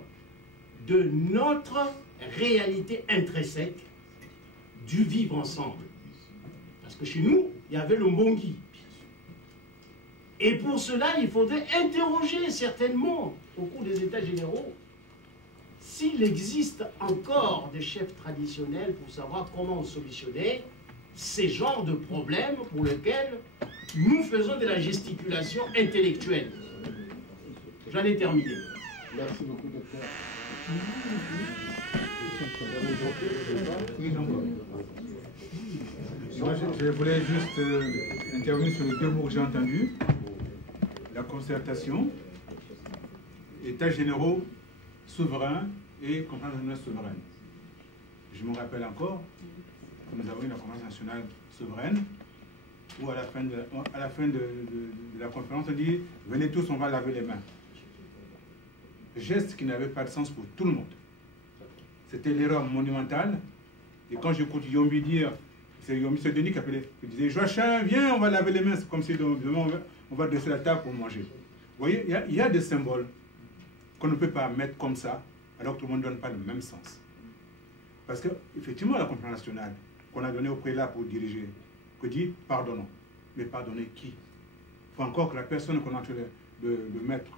de notre réalité intrinsèque du vivre ensemble. Parce que chez nous, il y avait le Mbongi. Et pour cela, il faudrait interroger certainement, au cours des États généraux, s'il existe encore des chefs traditionnels pour savoir comment solutionner ces genres de problèmes pour lesquels nous faisons de la gesticulation intellectuelle. J'en ai terminé. Merci beaucoup, docteur. Moi, je voulais juste intervenir sur les deux mots que j'ai entendus. La concertation, États généraux souverains et conférence nationale souveraine. Je me rappelle encore que nous avons eu la conférence nationale souveraine où à la fin de la conférence, on dit « Venez tous, on va laver les mains ». Geste qui n'avait pas de sens pour tout le monde. C'était l'erreur monumentale. Et quand j'écoute Yombi dire, c'est Yombi Denis qui appelait, il disait « Joachim, viens, on va laver les mains », c'est comme si demain on va dresser la table pour manger. Vous voyez, il y a des symboles qu'on ne peut pas mettre comme ça, alors que tout le monde ne donne pas le même sens. Parce qu'effectivement, la conférence nationale qu'on a donnée au prélat pour diriger, que dit « pardonnons ». Mais pardonner qui? Il faut encore que la personne qu'on est en train de mettre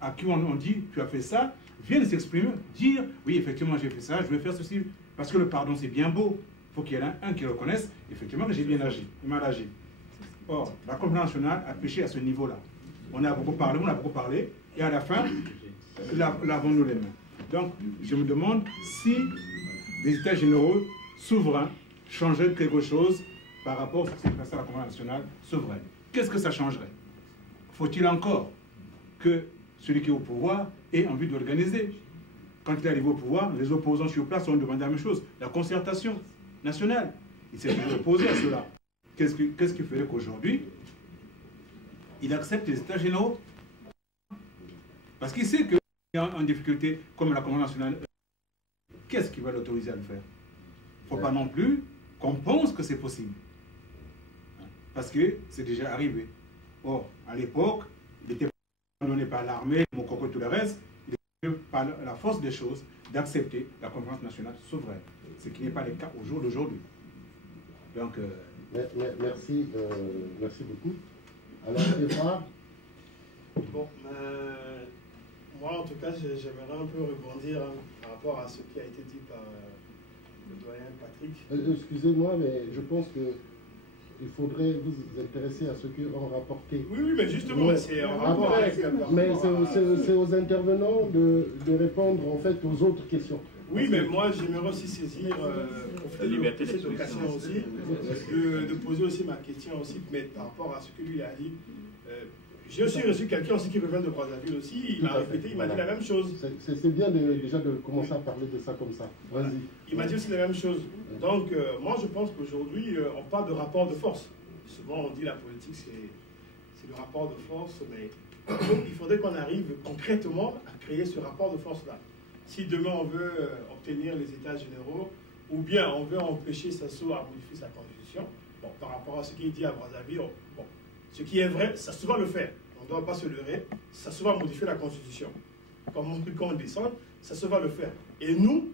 à qui on dit « tu as fait ça », vienne s'exprimer, dire « oui, effectivement, j'ai fait ça, je vais faire ceci ». Parce que le pardon, c'est bien beau. Il faut qu'il y ait un qui reconnaisse, effectivement, que j'ai bien agi, il m'a agi. Or, la conférence nationale a péché à ce niveau-là. On a beaucoup parlé, et à la fin, lavons-nous les mains. Donc, je me demande si les États généraux souverains changeraient quelque chose par rapport à ce qui s'est passé à la conférence nationale souveraine. Qu'est-ce que ça changerait? Faut-il encore que celui qui est au pouvoir ait envie d'organiser? Quand il est arrivé au pouvoir, les opposants sur place ont demandé la même chose, la concertation nationale. Il s'est opposé à cela. Qu'est-ce qui ferait qu'aujourd'hui, il accepte les États généraux? Parce qu'il sait qu'il est en difficulté, comme la Conférence nationale. Qu'est-ce qui va l'autoriser à le faire? Il ne faut pas non plus qu'on pense que c'est possible. Parce que c'est déjà arrivé. Or, à l'époque, il était donné par l'armée, Mokoko et tout le reste, il était par la force des choses d'accepter la conférence nationale souveraine. Ce qui n'est pas le cas au jour d'aujourd'hui. Donc, merci beaucoup. Alors, Eva. Bon, moi en tout cas, j'aimerais un peu rebondir par rapport à ce qui a été dit par le doyen Patrick. Excusez-moi, mais je pense que il faudrait vous intéresser à ce qu'ont rapporté. Oui, mais justement, c'est en rapport avec... Mais c'est aux intervenants de répondre en fait aux autres questions. Oui, mais moi j'aimerais aussi saisir, profiter de cette occasion aussi, de poser aussi ma question aussi, mais par rapport à ce que lui a dit. J'ai aussi reçu quelqu'un aussi qui revient de Brazzaville aussi, il m'a répété, il m'a dit la même chose. C'est bien déjà de commencer à parler de ça comme ça. Vas-y. Il m'a dit aussi la même chose. Donc moi je pense qu'aujourd'hui on parle de rapport de force. Souvent on dit la politique c'est le rapport de force, mais il faudrait qu'on arrive concrètement à créer ce rapport de force-là. Si demain on veut obtenir les États généraux, ou bien on veut empêcher Sassou à modifier sa constitution, bon, par rapport à ce qu'il dit à Brazzaville, bon, ce qui est vrai, ça se va le faire. On ne doit pas se leurrer, ça se va modifier la constitution. Quand on descend, ça se va le faire. Et nous,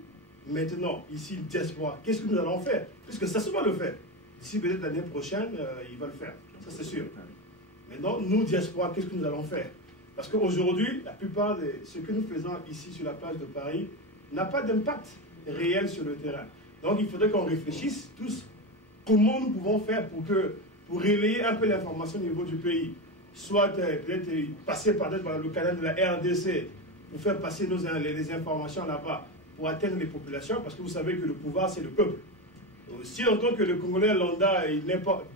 maintenant, ici, diaspora, qu'est-ce que nous allons faire? Puisque ça se va le faire. D'ici peut-être l'année prochaine, il va le faire. Ça, c'est sûr. Maintenant, nous, diaspora, qu'est-ce que nous allons faire? Parce qu'aujourd'hui, la plupart de ce que nous faisons ici sur la plage de Paris n'a pas d'impact réel sur le terrain. Donc, il faudrait qu'on réfléchisse tous comment nous pouvons faire pour relayer un peu l'information au niveau du pays. Soit peut-être passer par le canal de la RDC pour faire passer les informations là-bas pour atteindre les populations, parce que vous savez que le pouvoir, c'est le peuple. Si en tant que le Congolais lambda,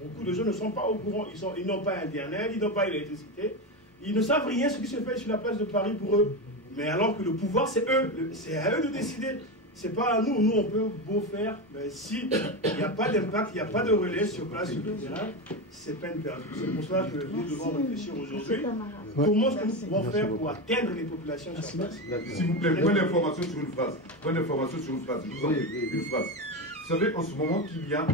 beaucoup de gens ne sont pas au courant, ils n'ont pas Internet, ils n'ont pas l'électricité, ils ne savent rien de ce qui se fait sur la place de Paris pour eux. Mais alors que le pouvoir, c'est eux, c'est à eux de décider. C'est pas à nous. Nous, on peut beau faire, mais si il n'y a pas d'impact, il n'y a pas de relais sur place, sur le terrain, c'est pas une perte. C'est pour ça que nous devons réfléchir aujourd'hui. Comment est-ce que nous pouvons faire pour atteindre les populations sur place? S'il vous plaît, bonne information sur une phrase. Bonne information sur une phrase. Une phrase. Vous savez en ce moment qu'il y a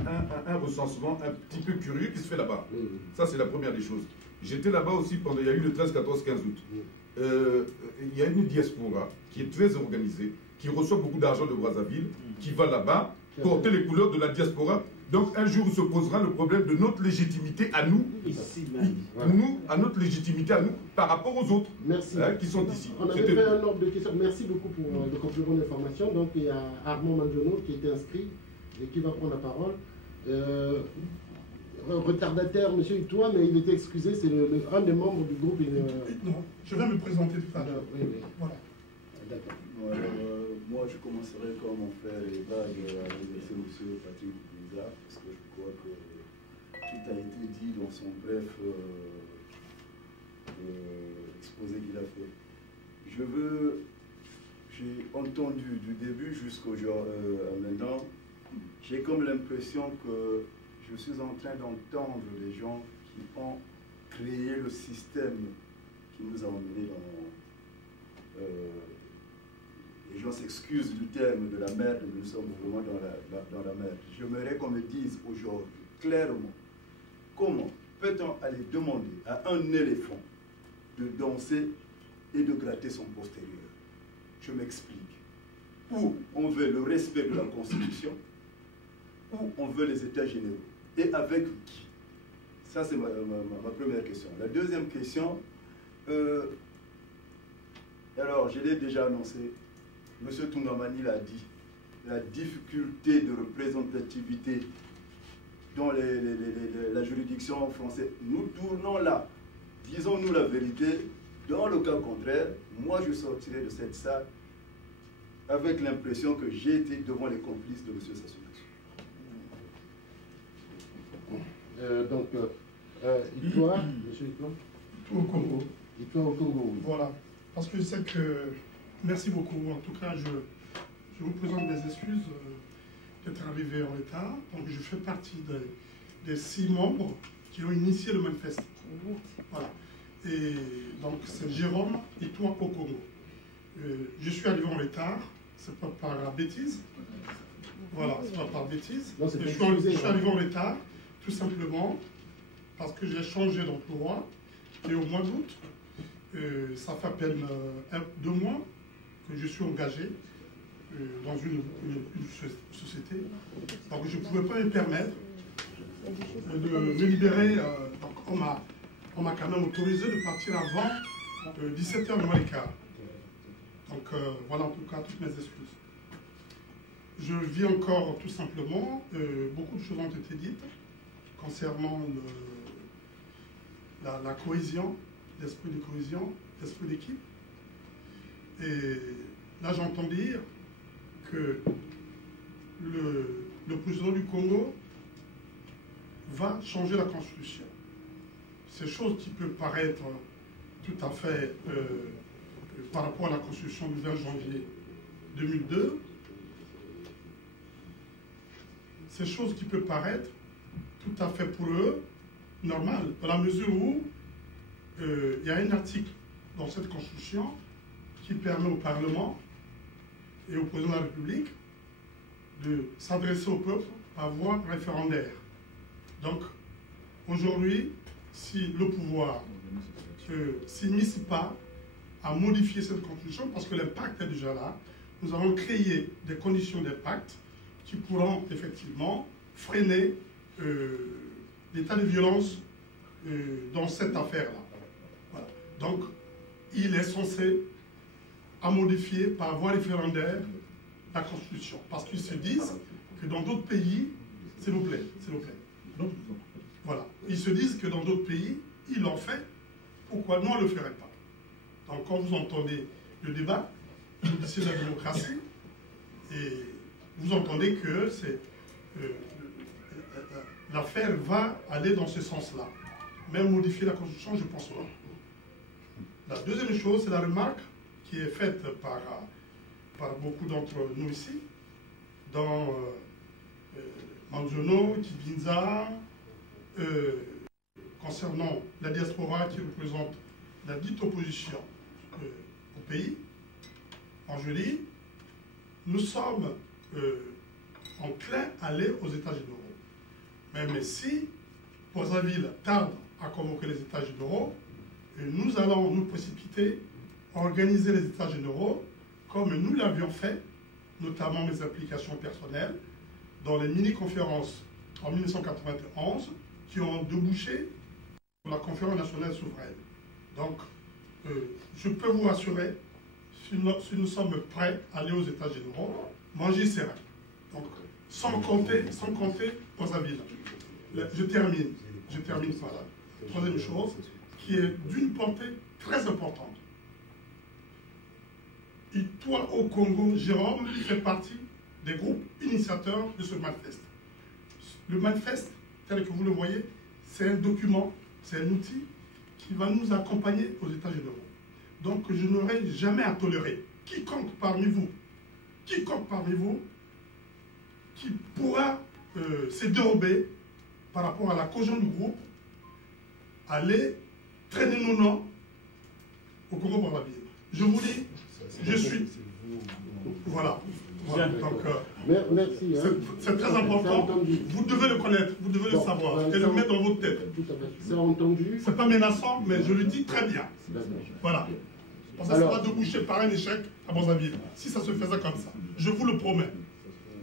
un recensement un petit peu curieux qui se fait là-bas. Ça, c'est la première des choses. J'étais là-bas aussi pendant, il y a eu le 13, 14, 15 août. Il y a une diaspora qui est très organisée, qui reçoit beaucoup d'argent de Brazzaville, qui va là-bas porter les couleurs de la diaspora. Donc un jour se posera le problème de notre légitimité à nous, à notre légitimité à nous par rapport aux autres qui sont ici. On avait fait un ordre de questions. Merci beaucoup pour le complément d'information. Donc il y a Armand Manjono qui était inscrit et qui va prendre la parole. Retardataire, M. Itoua, mais il était excusé, c'est un des membres du groupe. Non, je vais me présenter tout à l'heure. Oui. Voilà. D'accord. Moi, je commencerai comme mon frère Eva à remercier M. Patrick Bizarre, parce que je crois que tout a été dit dans son bref exposé qu'il a fait. J'ai entendu du début jusqu'au jour maintenant, j'ai comme l'impression que je suis en train d'entendre les gens qui ont créé le système qui nous a emmenés dans... les gens s'excusent du terme de la merde, mais nous sommes vraiment dans la merde. J'aimerais qu'on me dise aujourd'hui, clairement, comment peut-on aller demander à un éléphant de danser et de gratter son postérieur? Je m'explique. Ou on veut le respect de la Constitution, ou on veut les États généraux. Et avec qui? Ça, c'est ma première question. La deuxième question, alors, je l'ai déjà annoncé, M. Tungamani l'a dit, la difficulté de représentativité dans la juridiction française. Nous tournons là. Disons-nous la vérité. Dans le cas contraire, moi, je sortirai de cette salle avec l'impression que j'ai été devant les complices de M. Sassou. Itoua, monsieur Itoua. Itoua au Congo. Itoua au Congo, oui. Voilà. Parce que je sais que... Merci beaucoup. En tout cas, je vous présente des excuses d'être arrivé en retard. Donc, je fais partie des 6 membres qui ont initié le manifeste. Voilà. Et donc, c'est Jérôme Itoua au Congo. Je suis arrivé en retard. C'est pas par bêtise. Voilà, c'est pas par bêtise. Non, je suis arrivé en retard, tout simplement, parce que j'ai changé d'emploi. Et au mois d'août, ça fait à peine 2 mois que je suis engagé dans une société. Donc je ne pouvais pas me permettre de me libérer. Donc on m'a quand même autorisé de partir avant 17h moins le quart. Donc voilà en tout cas toutes mes excuses. Je vis encore tout simplement, beaucoup de choses ont été dites concernant la cohésion, l'esprit de cohésion, l'esprit d'équipe. Et là, j'entends dire que le président du Congo va changer la Constitution. C'est chose qui peut paraître tout à fait par rapport à la Constitution du 20 janvier 2002. C'est chose qui peut paraître tout à fait pour eux normal, dans la mesure où il y a un article dans cette Constitution qui permet au Parlement et au président de la République de s'adresser au peuple par voie référendaire. Donc, aujourd'hui, si le pouvoir ne s'immisce pas à modifier cette Constitution, parce que l'impact est déjà là, nous avons créé des conditions d'impact qui pourront effectivement freiner l'état de violence dans cette affaire-là. Voilà. Donc, il est censé à modifier par voie référendaire la Constitution. Parce qu'ils se disent que dans d'autres pays, s'il vous plaît, voilà, ils se disent que dans d'autres pays, ils l'ont fait, pourquoi nous on ne le ferait pas? Donc quand vous entendez le débat, c'est la démocratie, et vous entendez que l'affaire va aller dans ce sens-là. Même modifier la Constitution, je pense pas. La deuxième chose, c'est la remarque qui est faite par beaucoup d'entre nous ici, dans Manziono, Kibinza, concernant la diaspora qui représente la dite opposition au pays, en Julie, nous sommes enclins à aller aux États généraux. Même si Brazzaville tarde à convoquer les États généraux, nous allons nous précipiter à organiser les États généraux comme nous l'avions fait, notamment mes applications personnelles, dans les mini-conférences en 1991 qui ont débouché sur la conférence nationale souveraine. Donc, je peux vous rassurer, si nous sommes prêts à aller aux États généraux, j'y serai. Donc, sans compter Brazzaville. Je termine par là. Troisième chose, qui est d'une portée très importante. Et toi, au Congo, Jérôme fait partie des groupes initiateurs de ce manifeste. Le manifeste, tel que vous le voyez, c'est un document, c'est un outil qui va nous accompagner aux États généraux. Donc, je n'aurai jamais à tolérer quiconque parmi vous qui pourra se dérober par rapport à la cohésion du groupe, aller traîner nos noms au Congo-Brazzaville. Je vous dis, je suis... Voilà. Donc, merci. C'est très important. Vous devez le connaître, vous devez le savoir et le mettre dans votre tête. C'est entendu. C'est pas menaçant, mais je le dis très bien. Voilà. Ça sera débouché par un échec à Brazzaville, si ça se faisait comme ça. Je vous le promets.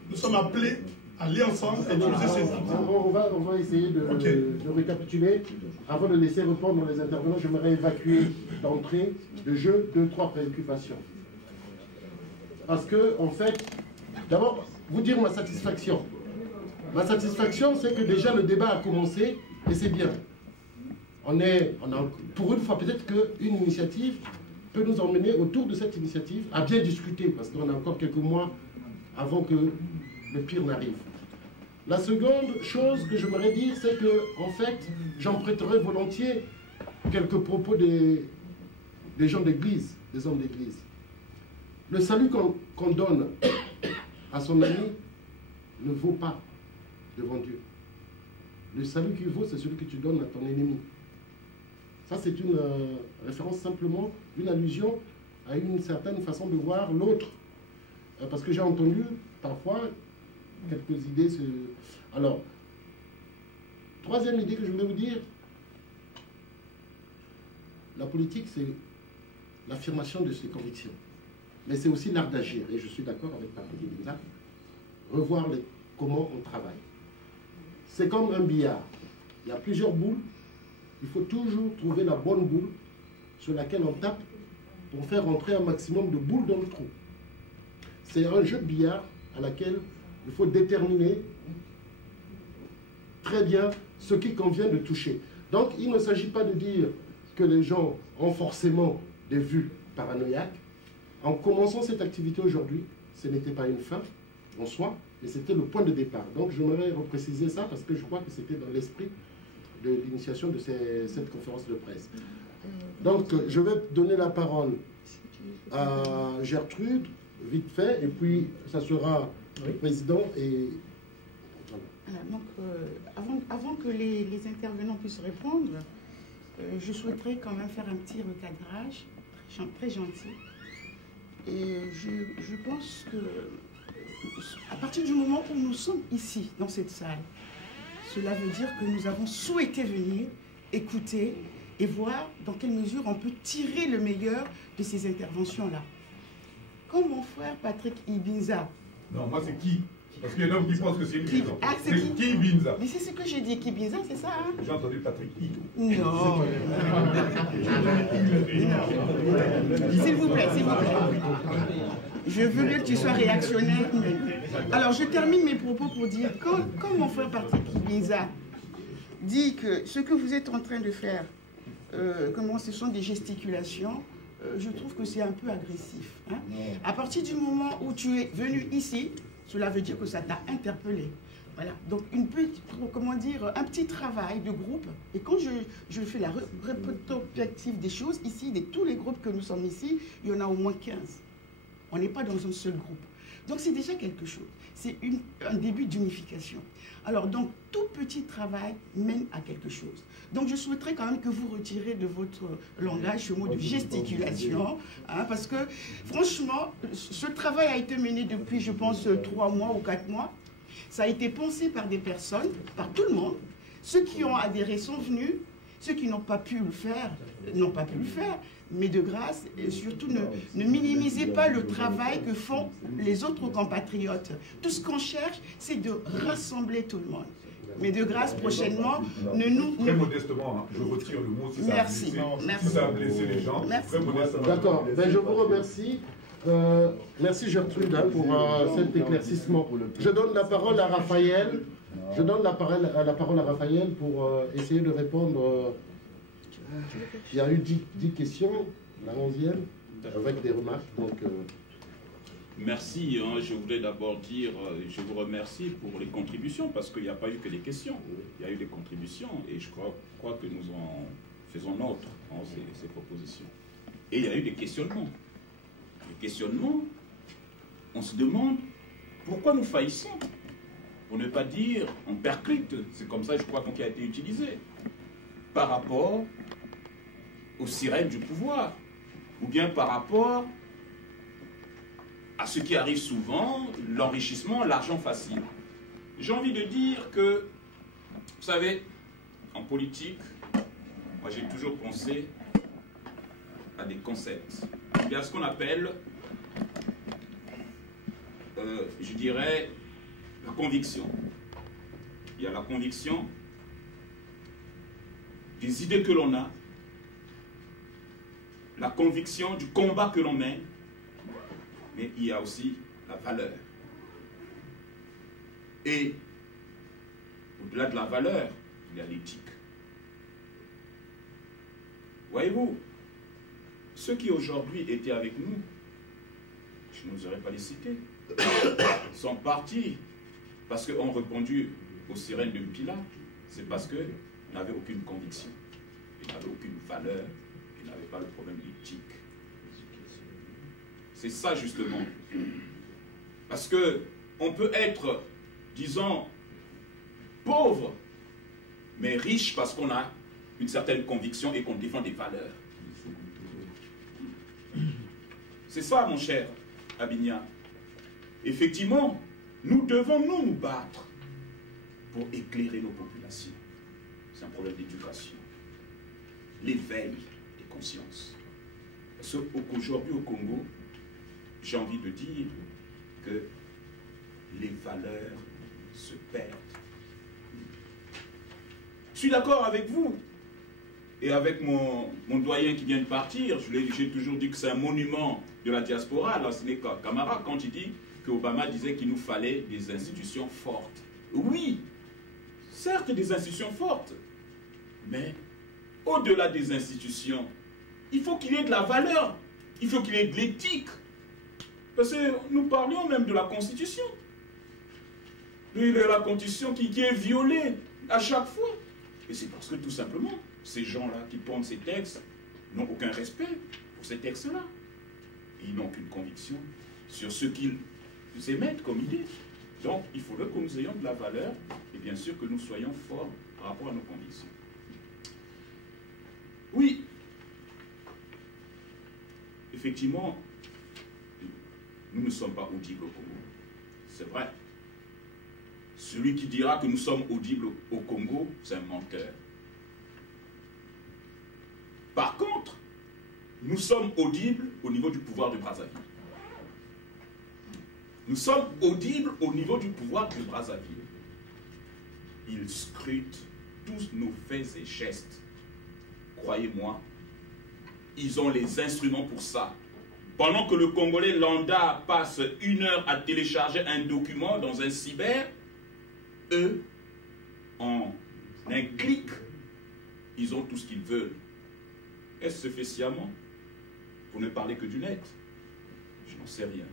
Nous sommes appelés à aller ensemble et utiliser ces outils. On va essayer de récapituler. Avant de laisser répondre les intervenants, j'aimerais évacuer d'entrée de jeu 2-3 préoccupations. Parce que, en fait, d'abord, vous dire ma satisfaction. Ma satisfaction, c'est que déjà le débat a commencé et c'est bien. On a, pour une fois, peut-être qu'une initiative peut nous emmener autour de cette initiative à bien discuter, parce qu'on a encore quelques mois avant que le pire n'arrive. La seconde chose que j'aimerais dire, c'est que, en fait, j'en prêterai volontiers quelques propos des gens d'église, des hommes d'église. Le salut qu'on donne à son ami ne vaut pas devant Dieu. Le salut qui vaut, c'est celui que tu donnes à ton ennemi. Ça, c'est une référence simplement, une allusion à une certaine façon de voir l'autre. Parce que j'ai entendu parfois quelques idées. Alors, troisième idée que je voulais vous dire, la politique, c'est l'affirmation de ses convictions. Mais c'est aussi l'art d'agir. Et je suis d'accord avec Patrick Ibinza, revoir comment on travaille. C'est comme un billard. Il y a plusieurs boules. Il faut toujours trouver la bonne boule sur laquelle on tape pour faire rentrer un maximum de boules dans le trou. C'est un jeu de billard à laquelle il faut déterminer très bien ce qui convient de toucher. Donc, il ne s'agit pas de dire que les gens ont forcément des vues paranoïaques. En commençant cette activité aujourd'hui, ce n'était pas une fin en soi, mais c'était le point de départ. Donc, j'aimerais repréciser ça parce que je crois que c'était dans l'esprit de l'initiation de cette conférence de presse. Donc, je vais donner la parole à Gertrude, vite fait, et puis ça sera le président et... Voilà, donc, avant que les intervenants puissent répondre, je souhaiterais quand même faire un petit recadrage très gentil. Et je pense que à partir du moment où nous sommes ici, dans cette salle, cela veut dire que nous avons souhaité venir, écouter et voir dans quelle mesure on peut tirer le meilleur de ces interventions-là. Comme mon frère Patrick Ibinza. Non, moi c'est qui? Parce qu'il y a un homme qui pense que c'est une maison. Ah, c'est qui Ibinza? Mais c'est ce que j'ai dit, Ibinza, c'est ça, hein? J'ai entendu Patrick I. Non. S'il vous plaît, s'il vous plaît. Je voulais que tu sois réactionnaire. Alors, je termine mes propos pour dire, comme mon frère Patrick Ibinza dit que ce que vous êtes en train de faire, comment ce sont des gesticulations, je trouve que c'est un peu agressif. Hein? À partir du moment où tu es venu ici, cela veut dire que ça t'a interpellé. Voilà, donc comment dire, un petit travail de groupe. Et quand je fais la rétrospective des choses, ici, de tous les groupes que nous sommes ici, il y en a au moins 15. On n'est pas dans un seul groupe. Donc c'est déjà quelque chose. C'est un début d'unification. Alors donc, tout petit travail mène à quelque chose. Donc je souhaiterais quand même que vous retirez de votre langage ce mot de gesticulation, hein, parce que franchement, ce travail a été mené depuis, je pense, 3 mois ou 4 mois. Ça a été pensé par des personnes, par tout le monde. Ceux qui ont adhéré sont venus. Ceux qui n'ont pas pu le faire, n'ont pas pu le faire. Mais de grâce, et surtout ne minimisez pas le travail que font les autres compatriotes. Tout ce qu'on cherche, c'est de rassembler tout le monde. Mais de grâce, prochainement, Très modestement, hein, je retire le mot si merci, si ça a blessé les gens. Merci. D'accord, ben, je vous remercie. Merci Gertrude hein, pour cet éclaircissement. Je donne la parole à Raphaël. Je donne la parole à Raphaël pour essayer de répondre. Il y a eu 10 questions, la 11e, avec des remarques. Donc, merci. Hein, je voulais d'abord dire, je vous remercie pour les contributions, parce qu'il n'y a pas eu que des questions. Il y a eu des contributions, et je crois que nous en faisons nôtre, hein, ces propositions. Et il y a eu des questionnements. Les questionnements, on se demande pourquoi nous faillissons. Pour ne pas dire, on percute, c'est comme ça, je crois, qui a été utilisé, par rapport aux sirènes du pouvoir, ou bien par rapport à ce qui arrive souvent, l'enrichissement, l'argent facile. J'ai envie de dire que, vous savez, en politique, moi j'ai toujours pensé à des concepts. Il y a ce qu'on appelle, je dirais, la conviction. Il y a la conviction des idées que l'on a, la conviction du combat que l'on mène, mais il y a aussi la valeur. Et au-delà de la valeur, il y a l'éthique. Voyez-vous, ceux qui aujourd'hui étaient avec nous, je n'oserais pas les citer, sont partis parce qu'ils ont répondu aux sirènes de Pilat. C'est parce qu'ils n'avaient aucune conviction, ils n'avaient aucune valeur, ils n'avaient pas le problème éthique. C'est ça justement. Parce que on peut être, disons, pauvre, mais riche parce qu'on a une certaine conviction et qu'on défend des valeurs. C'est ça, mon cher Abigna. Effectivement, nous devons nous battre pour éclairer nos populations. C'est un problème d'éducation. L'éveil des consciences. Parce qu'aujourd'hui au Congo, j'ai envie de dire que les valeurs se perdent. Je suis d'accord avec vous et avec mon doyen qui vient de partir. J'ai toujours dit que c'est un monument de la diaspora. Là, ce n'est qu'un camarade quand il dit qu'Obama disait qu'il nous fallait des institutions fortes. Oui, certes des institutions fortes, mais au-delà des institutions, il faut qu'il y ait de la valeur, il faut qu'il y ait de l'éthique. Parce que nous parlions même de la Constitution. La Constitution qui est violée à chaque fois. Et c'est parce que tout simplement, ces gens-là qui pondent ces textes n'ont aucun respect pour ces textes-là. Ils n'ont aucune conviction sur ce qu'ils émettent comme idée. Donc, il faudrait que nous ayons de la valeur et bien sûr que nous soyons forts par rapport à nos convictions. Oui, effectivement, nous ne sommes pas audibles au Congo. C'est vrai. Celui qui dira que nous sommes audibles au Congo, c'est un menteur. Par contre, nous sommes audibles au niveau du pouvoir de Brazzaville. Nous sommes audibles au niveau du pouvoir de Brazzaville. Ils scrutent tous nos faits et gestes. Croyez-moi, ils ont les instruments pour ça. Pendant que le Congolais lambda passe 1 heure à télécharger un document dans un cyber, eux, en un clic, ils ont tout ce qu'ils veulent. Est-ce fait sciemment? Pour ne parler que du net? Je n'en sais rien.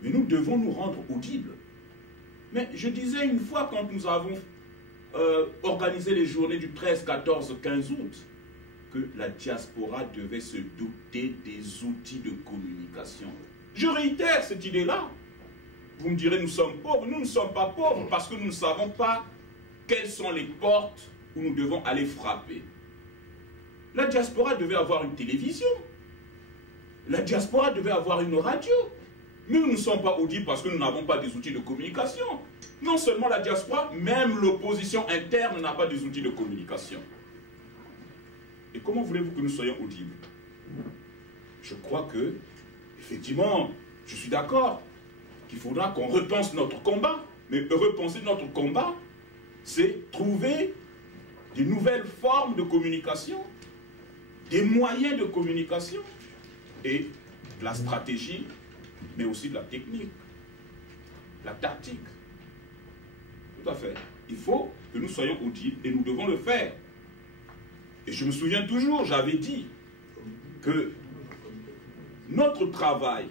Mais nous devons nous rendre audibles. Mais je disais une fois quand nous avons organisé les journées du 13, 14, 15 août, que la diaspora devait se doter des outils de communication. Je réitère cette idée-là. Vous me direz, nous sommes pauvres. Nous ne sommes pas pauvres parce que nous ne savons pas quelles sont les portes où nous devons aller frapper. La diaspora devait avoir une télévision. La diaspora devait avoir une radio. Mais nous ne sommes pas audibles parce que nous n'avons pas des outils de communication. Non seulement la diaspora, même l'opposition interne n'a pas des outils de communication. Et comment voulez-vous que nous soyons audibles? Je crois que, effectivement, je suis d'accord qu'il faudra qu'on repense notre combat. Mais repenser notre combat, c'est trouver de nouvelles formes de communication, des moyens de communication et de la stratégie, mais aussi de la technique, la tactique. Tout à fait. Il faut que nous soyons audibles et nous devons le faire. Et je me souviens toujours, j'avais dit que notre travail,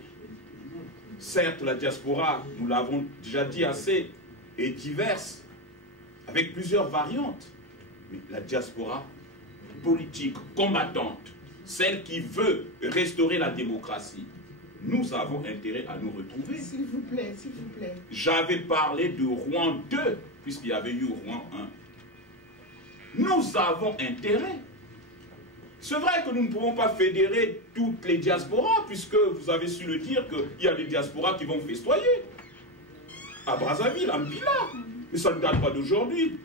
certes la diaspora, nous l'avons déjà dit assez, est diverse, avec plusieurs variantes, mais la diaspora politique, combattante, celle qui veut restaurer la démocratie, nous avons intérêt à nous retrouver. S'il vous plaît, s'il vous plaît. J'avais parlé de Rouen 2, puisqu'il y avait eu Rouen 1. Nous avons intérêt. C'est vrai que nous ne pouvons pas fédérer toutes les diasporas, puisque vous avez su le dire qu'il y a des diasporas qui vont festoyer. À Brazzaville, à Mpila. Mais ça ne date pas d'aujourd'hui.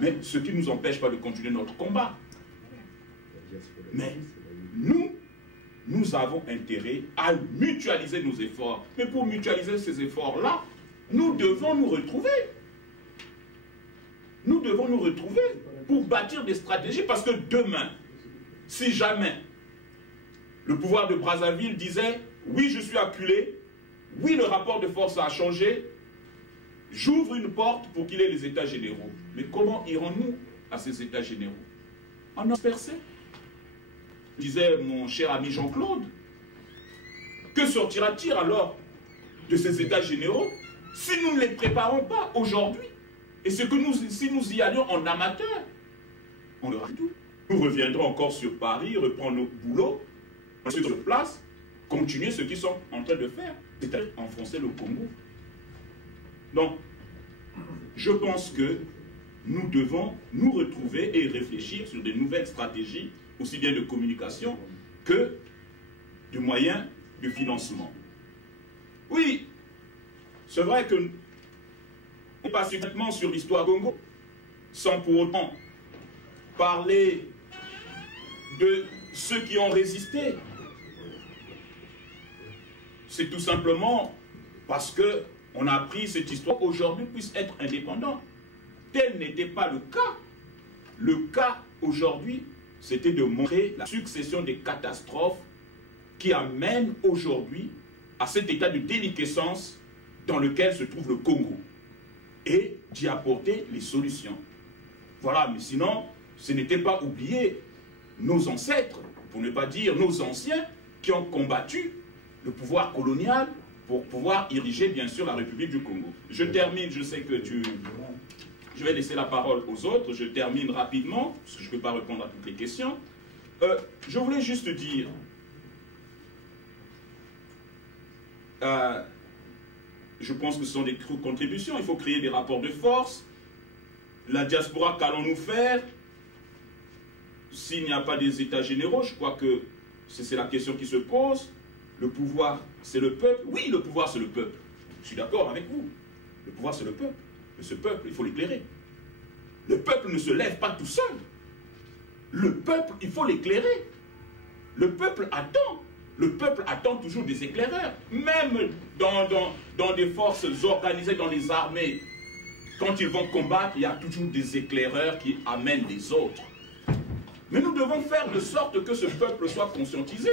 Mais ce qui ne nous empêche pas de continuer notre combat. Mais nous avons intérêt à mutualiser nos efforts. Mais pour mutualiser ces efforts-là, nous devons nous retrouver. Nous devons nous retrouver pour bâtir des stratégies, parce que demain, si jamais le pouvoir de Brazzaville disait « Oui, je suis acculé, oui, le rapport de force a changé, j'ouvre une porte pour qu'il y ait les états généraux. » Mais comment irons-nous à ces états généraux? En dispersé. Disait mon cher ami Jean-Claude, que sortira-t-il alors de ces états généraux si nous ne les préparons pas aujourd'hui? Et ce que si nous y allions en amateur, on aura tout. Nous reviendrons encore sur Paris, reprendre notre boulot, ensuite sur place, continuer ce qu'ils sont en train de faire, c'est-à-dire enfoncer le Congo. Donc, je pense que nous devons nous retrouver et réfléchir sur de nouvelles stratégies, aussi bien de communication que de moyens de financement. Oui, c'est vrai que on passe succinctement sur l'histoire Congo, sans pour autant parler de ceux qui ont résisté. C'est tout simplement parce qu'on a pris cette histoire aujourd'hui puisse être indépendant. Tel n'était pas le cas. Le cas aujourd'hui, c'était de montrer la succession des catastrophes qui amènent aujourd'hui à cet état de déliquescence dans lequel se trouve le Congo et d'y apporter les solutions. Voilà, mais sinon, ce n'était pas oublier nos ancêtres, pour ne pas dire nos anciens, qui ont combattu le pouvoir colonial pour pouvoir ériger, bien sûr, la République du Congo. Je termine, je sais que je vais laisser la parole aux autres, je termine rapidement, parce que je ne peux pas répondre à toutes les questions. Je voulais juste dire, je pense que ce sont des contributions, il faut créer des rapports de force. La diaspora, qu'allons-nous faire s'il n'y a pas des états généraux? Je crois que c'est la question qui se pose. Le pouvoir, c'est le peuple. Oui, le pouvoir, c'est le peuple. Je suis d'accord avec vous. Le pouvoir, c'est le peuple. Mais ce peuple, il faut l'éclairer. Le peuple ne se lève pas tout seul. Le peuple, il faut l'éclairer. Le peuple attend. Le peuple attend toujours des éclaireurs. Même dans des forces organisées, dans les armées, quand ils vont combattre, il y a toujours des éclaireurs qui amènent les autres. Mais nous devons faire de sorte que ce peuple soit conscientisé.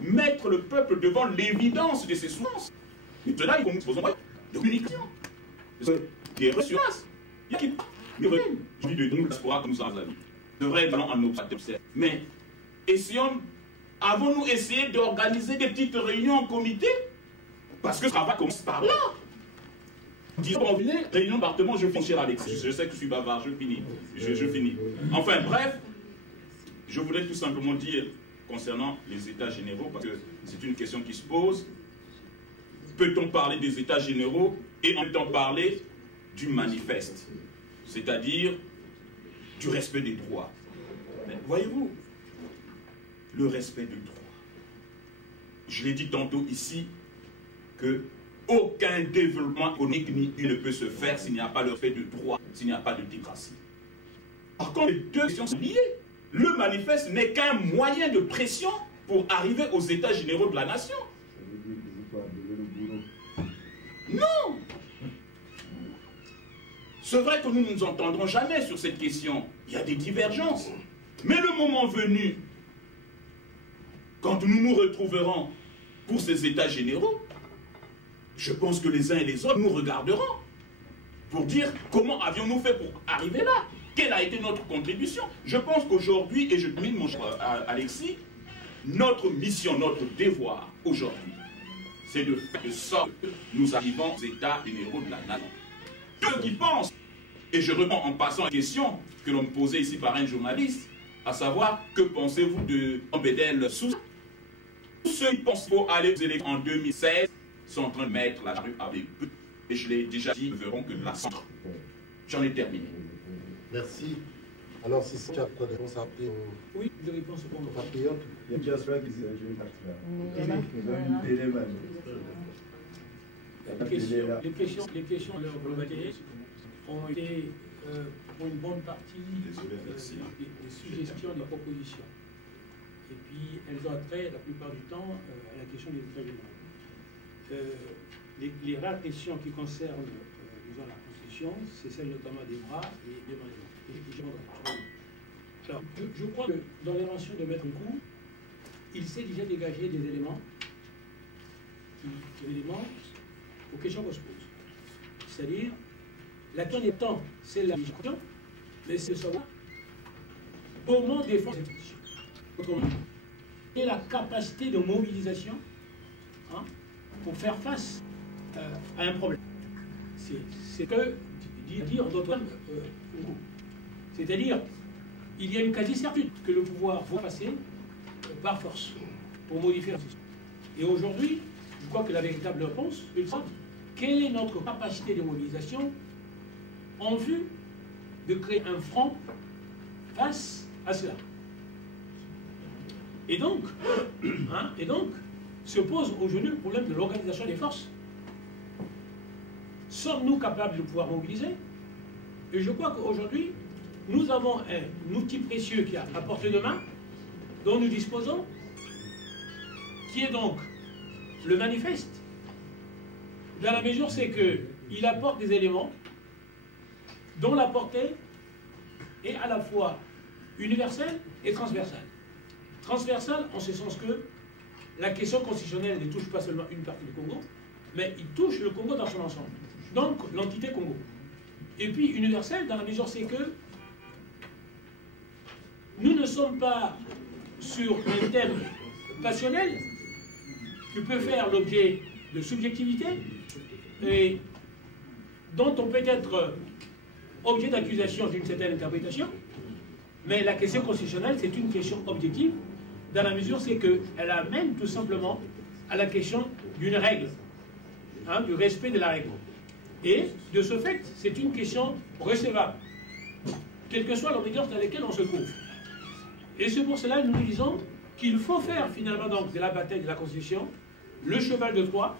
Mettre le peuple devant l'évidence de ses souffrances. Et cela, il faut nous poser de communication. Des ressources. Il y a qui je dis de nous, diaspora que nous avons amis. Devrait être en observer. Mais essayons, avons-nous essayé d'organiser des petites réunions en comité? Parce que ça va commencer par là. Disons, on venait, réunion département, je finis, cher Alexis. Je sais que je suis bavard, je finis. Je finis. Enfin, bref, je voulais tout simplement dire, concernant les États généraux, parce que c'est une question qui se pose, peut-on parler des États généraux et en même temps parler du manifeste, c'est-à-dire du respect des droits? Mais voyez-vous, le respect des droits. Je l'ai dit tantôt ici, que aucun développement économique ne peut se faire s'il n'y a pas le respect de droits, s'il n'y a pas de démocratie. Par contre, les deux questions sont liées. Le manifeste n'est qu'un moyen de pression pour arriver aux États généraux de la nation. Non! C'est vrai que nous ne nous entendrons jamais sur cette question. Il y a des divergences. Mais le moment venu, quand nous nous retrouverons pour ces États généraux, je pense que les uns et les autres nous regarderont pour dire comment avions-nous fait pour arriver là. Quelle a été notre contribution? Je pense qu'aujourd'hui, et je termine mon cher Alexis, notre mission, notre devoir aujourd'hui, c'est de faire de sorte que nous arrivons aux États généraux de la nation. Ceux qui pensent, et je réponds en passant à une question que l'on me posait ici par un journaliste, à savoir, que pensez-vous de Bédel Sousa? Tous ceux qui pensent qu'il faut aller aux élections en 2016 sont en train de mettre la rue avec eux. Et je l'ai déjà dit, nous verrons que de la centre. J'en ai terminé. Merci. Alors, si tu as quoi de réponse après Oui, de réponse au compatriote. Il y a just ready to join Les questions de leur globalité ont été, pour une bonne partie, des suggestions, des propositions. Et puis, elles ont trait, la plupart du temps, à la question des États généraux. Les rares questions qui concernent disons, la Constitution, c'est celle notamment des bras et des mandats. Alors, je crois que dans l'invention de Maître Coup, il s'est déjà dégagé des éléments aux questions qu'on se pose. C'est-à-dire, la question des temps, c'est la discussion, mais c'est de savoir comment défendre cette question. Autrement, et la capacité de mobilisation pour faire face à un problème. C'est que dire d'autres termes, c'est-à-dire, il y a une quasi-certitude que le pouvoir va passer par force pour modifier la situation. Et aujourd'hui, je crois que la véritable réponse, c'est quelle est notre capacité de mobilisation en vue de créer un front face à cela. Et donc, se pose aujourd'hui le problème de l'organisation des forces. Sommes-nous capables de pouvoir mobiliser? Et je crois qu'aujourd'hui, nous avons un outil précieux qui est à portée de main, dont nous disposons, qui est donc le manifeste, dans la mesure c'est qu'il apporte des éléments dont la portée est à la fois universelle et transversale. Transversale en ce sens que la question constitutionnelle ne touche pas seulement une partie du Congo, mais il touche le Congo dans son ensemble. Donc l'entité Congo. Et puis universelle dans la mesure c'est que nous ne sommes pas sur un thème passionnel qui peut faire l'objet de subjectivité et dont on peut être objet d'accusation d'une certaine interprétation, mais la question constitutionnelle, c'est une question objective, dans la mesure c'est qu'elle amène tout simplement à la question d'une règle, du respect de la règle. Et de ce fait, c'est une question recevable, quelle que soit l'obédience dans laquelle on se trouve. Et c'est pour cela que nous disons qu'il faut faire finalement donc de la bataille de la Constitution le cheval de Troie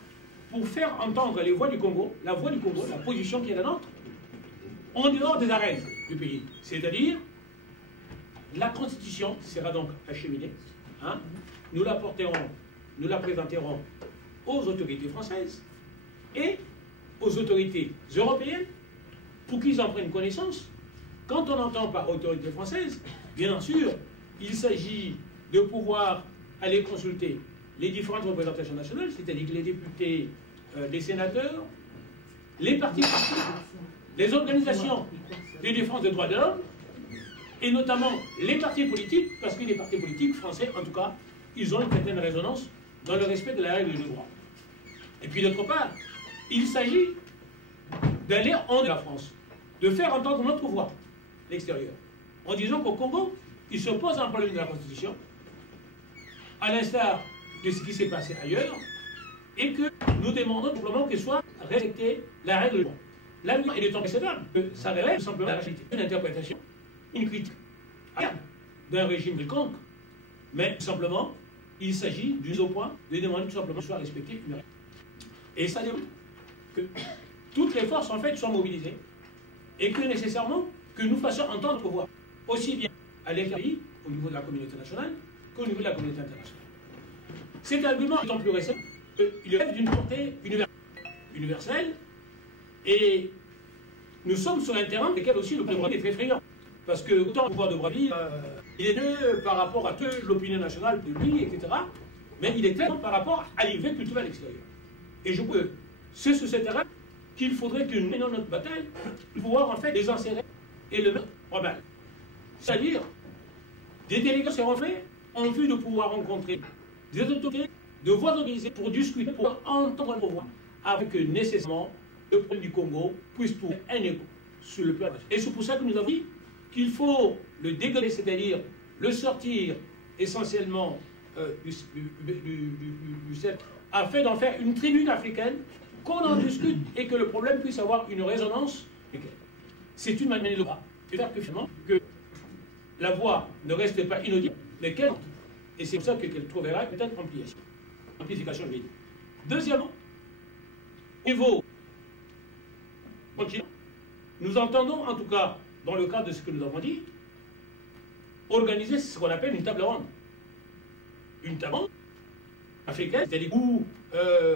pour faire entendre les voix du Congo, la voix du Congo, la position qui est la nôtre, en dehors des arènes du pays. C'est-à-dire, la Constitution sera donc acheminée. Nous la porterons, nous la présenterons aux autorités françaises et aux autorités européennes pour qu'ils en prennent connaissance. Quand on entend par autorité française, bien sûr, il s'agit de pouvoir aller consulter les différentes représentations nationales, c'est-à-dire les députés, les sénateurs, les partis politiques, les organisations de défense des droits de l'homme, et notamment les partis politiques, parce que les partis politiques français, en tout cas, ils ont une certaine résonance dans le respect de la règle du droit. Et puis d'autre part, il s'agit d'aller en la France, de faire entendre notre voix, l'extérieur, en disant qu'au Congo, il se pose un problème de la Constitution, à l'instar de ce qui s'est passé ailleurs, et que nous demandons simplement que soit respectée la règle du droit. La loi est précédente, que ça relève simplement une interprétation, une critique d'un régime quelconque, mais simplement, il s'agit d'une mise au point de demander tout simplement que soit respectée une règle. Et ça démontre que toutes les forces en fait sont mobilisées et que nécessairement que nous fassions entendre notre voix, aussi bien à l'intérieur, au niveau de la communauté nationale, qu'au niveau de la communauté internationale. Cet argument étant plus récent, il rêve d'une portée universelle, et nous sommes sur un terrain dans lequel aussi le pouvoir est très friand. Parce que autant le pouvoir de Brazzaville, il est deux par rapport à l'opinion nationale de lui, etc. Mais il est tellement par rapport à l'idée culturelle extérieure. Et je peux, c'est sur ce terrain qu'il faudrait que nous menions notre bataille pour pouvoir en fait les insérer et le mettre en balle. C'est-à-dire, des délégations seront faits en vue de pouvoir rencontrer des autorités, de voix organisées pour discuter, pour entendre le pouvoir, avec que nécessairement le problème du Congo puisse trouver un écho sur le plan. Et c'est pour ça que nous avons dit qu'il faut le dégager, c'est-à-dire le sortir essentiellement du cercle, afin d'en faire une tribune africaine, qu'on en discute et que le problème puisse avoir une résonance. C'est une manière de faire que finalement que la voix ne reste pas inaudible, mais qu'elle, et c'est pour ça qu'elle trouvera peut-être amplification, je vais dire. Deuxièmement, au niveau continent, nous entendons, en tout cas, dans le cadre de ce que nous avons dit, organiser ce qu'on appelle une table ronde. Une table ronde africaine, c'est-à-dire où